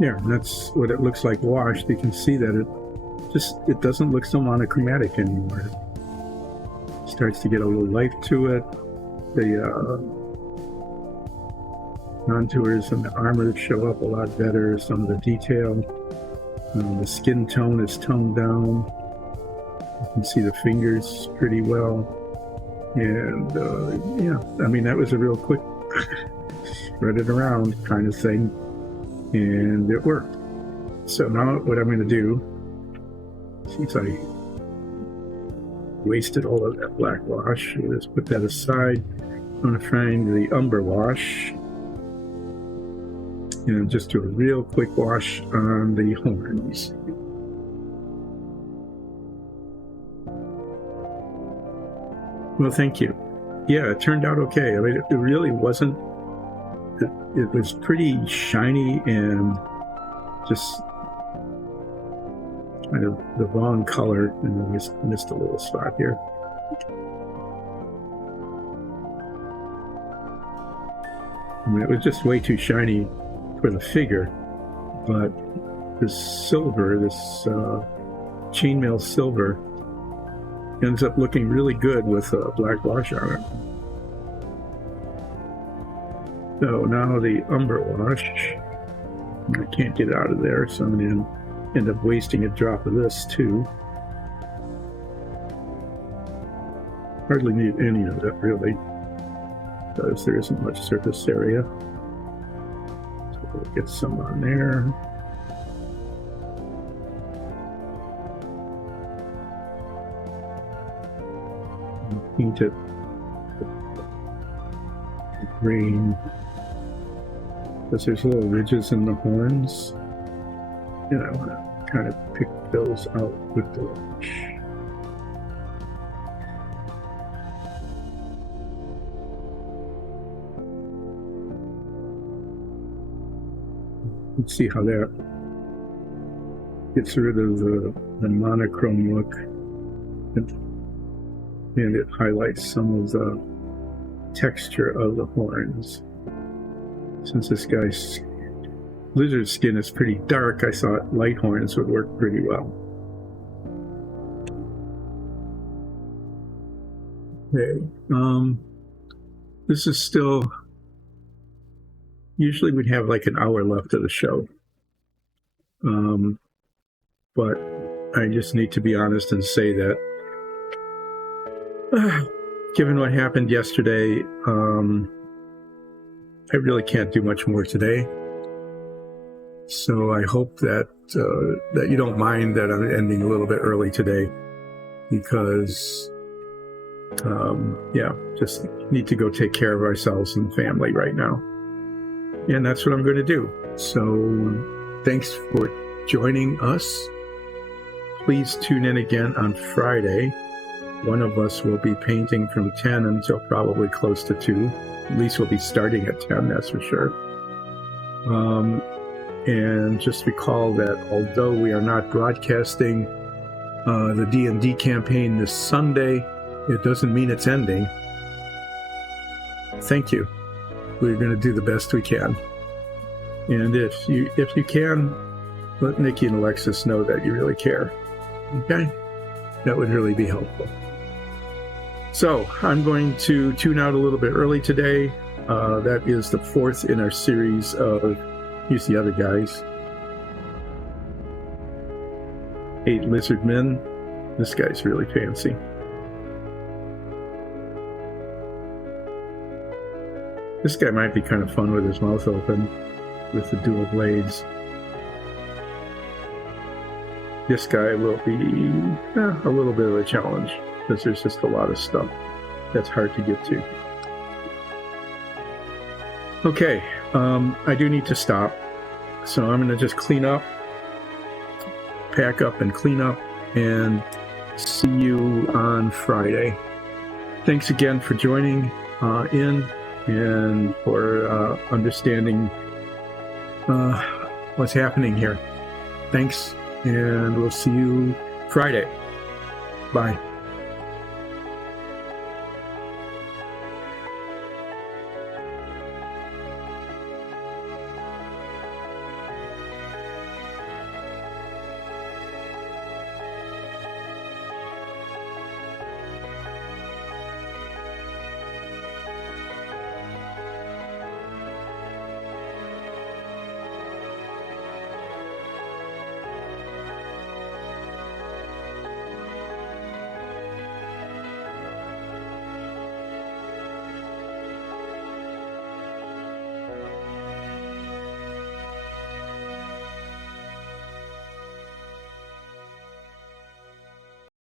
Yeah, that's what it looks like washed. You can see that it doesn't look so monochromatic anymore. It starts to get a little life to it. The contours and the armor show up a lot better. Some of the detail. The skin tone is toned down. You can see the fingers pretty well. And yeah, I mean, that was a real quick spread it around kind of thing. And it worked. So now what I'm going to do, since I wasted all of that black wash, let's put that aside. I'm going to find the Umber Wash and just do a real quick wash on the horns. Well, thank you. Yeah, it turned out okay. I mean, it really wasn't. It was pretty shiny and just kind of the wrong color, and I just missed a little spot here. I mean, it was just way too shiny for the figure, but this silver, this chainmail silver, ends up looking really good with a black wash on it. So now the Umber Wash, I can't get out of there, so I'm going to end up wasting a drop of this too. Hardly need any of it really, because there isn't much surface area. So we'll get some on there. And paint it green. Because there's little ridges in the horns, and I want to kind of pick those out with the wash. Let's see how that gets rid of the monochrome look, and it highlights some of the texture of the horns. Since this guy's lizard skin is pretty dark, I thought light horns would work pretty well. Okay, this is still, usually we'd have like an hour left of the show. But I just need to be honest and say that given what happened yesterday, I really can't do much more today. So I hope that that you don't mind that I'm ending a little bit early today, because yeah, just need to go take care of ourselves and family right now. And that's what I'm going to do. So thanks for joining us. Please tune in again on Friday. One of us will be painting from 10 until probably close to 2. At least we'll be starting at 10, that's for sure. And just recall that although we are not broadcasting the D&D campaign this Sunday, it doesn't mean it's ending. Thank you. We're going to do the best we can. And if you can, let Nikki and Alexis know that you really care. Okay? That would really be helpful. So I'm going to tune out a little bit early today. That is the fourth in our series of, here's the other guys, 8 lizard men. This guy's really fancy. This guy might be kind of fun with his mouth open with the dual blades. This guy will be a little bit of a challenge because there's just a lot of stuff that's hard to get to. Okay, I do need to stop, so I'm going to just clean up, pack up and clean up, and see you on Friday. Thanks again for joining in and for understanding what's happening here. Thanks, and we'll see you Friday. Bye.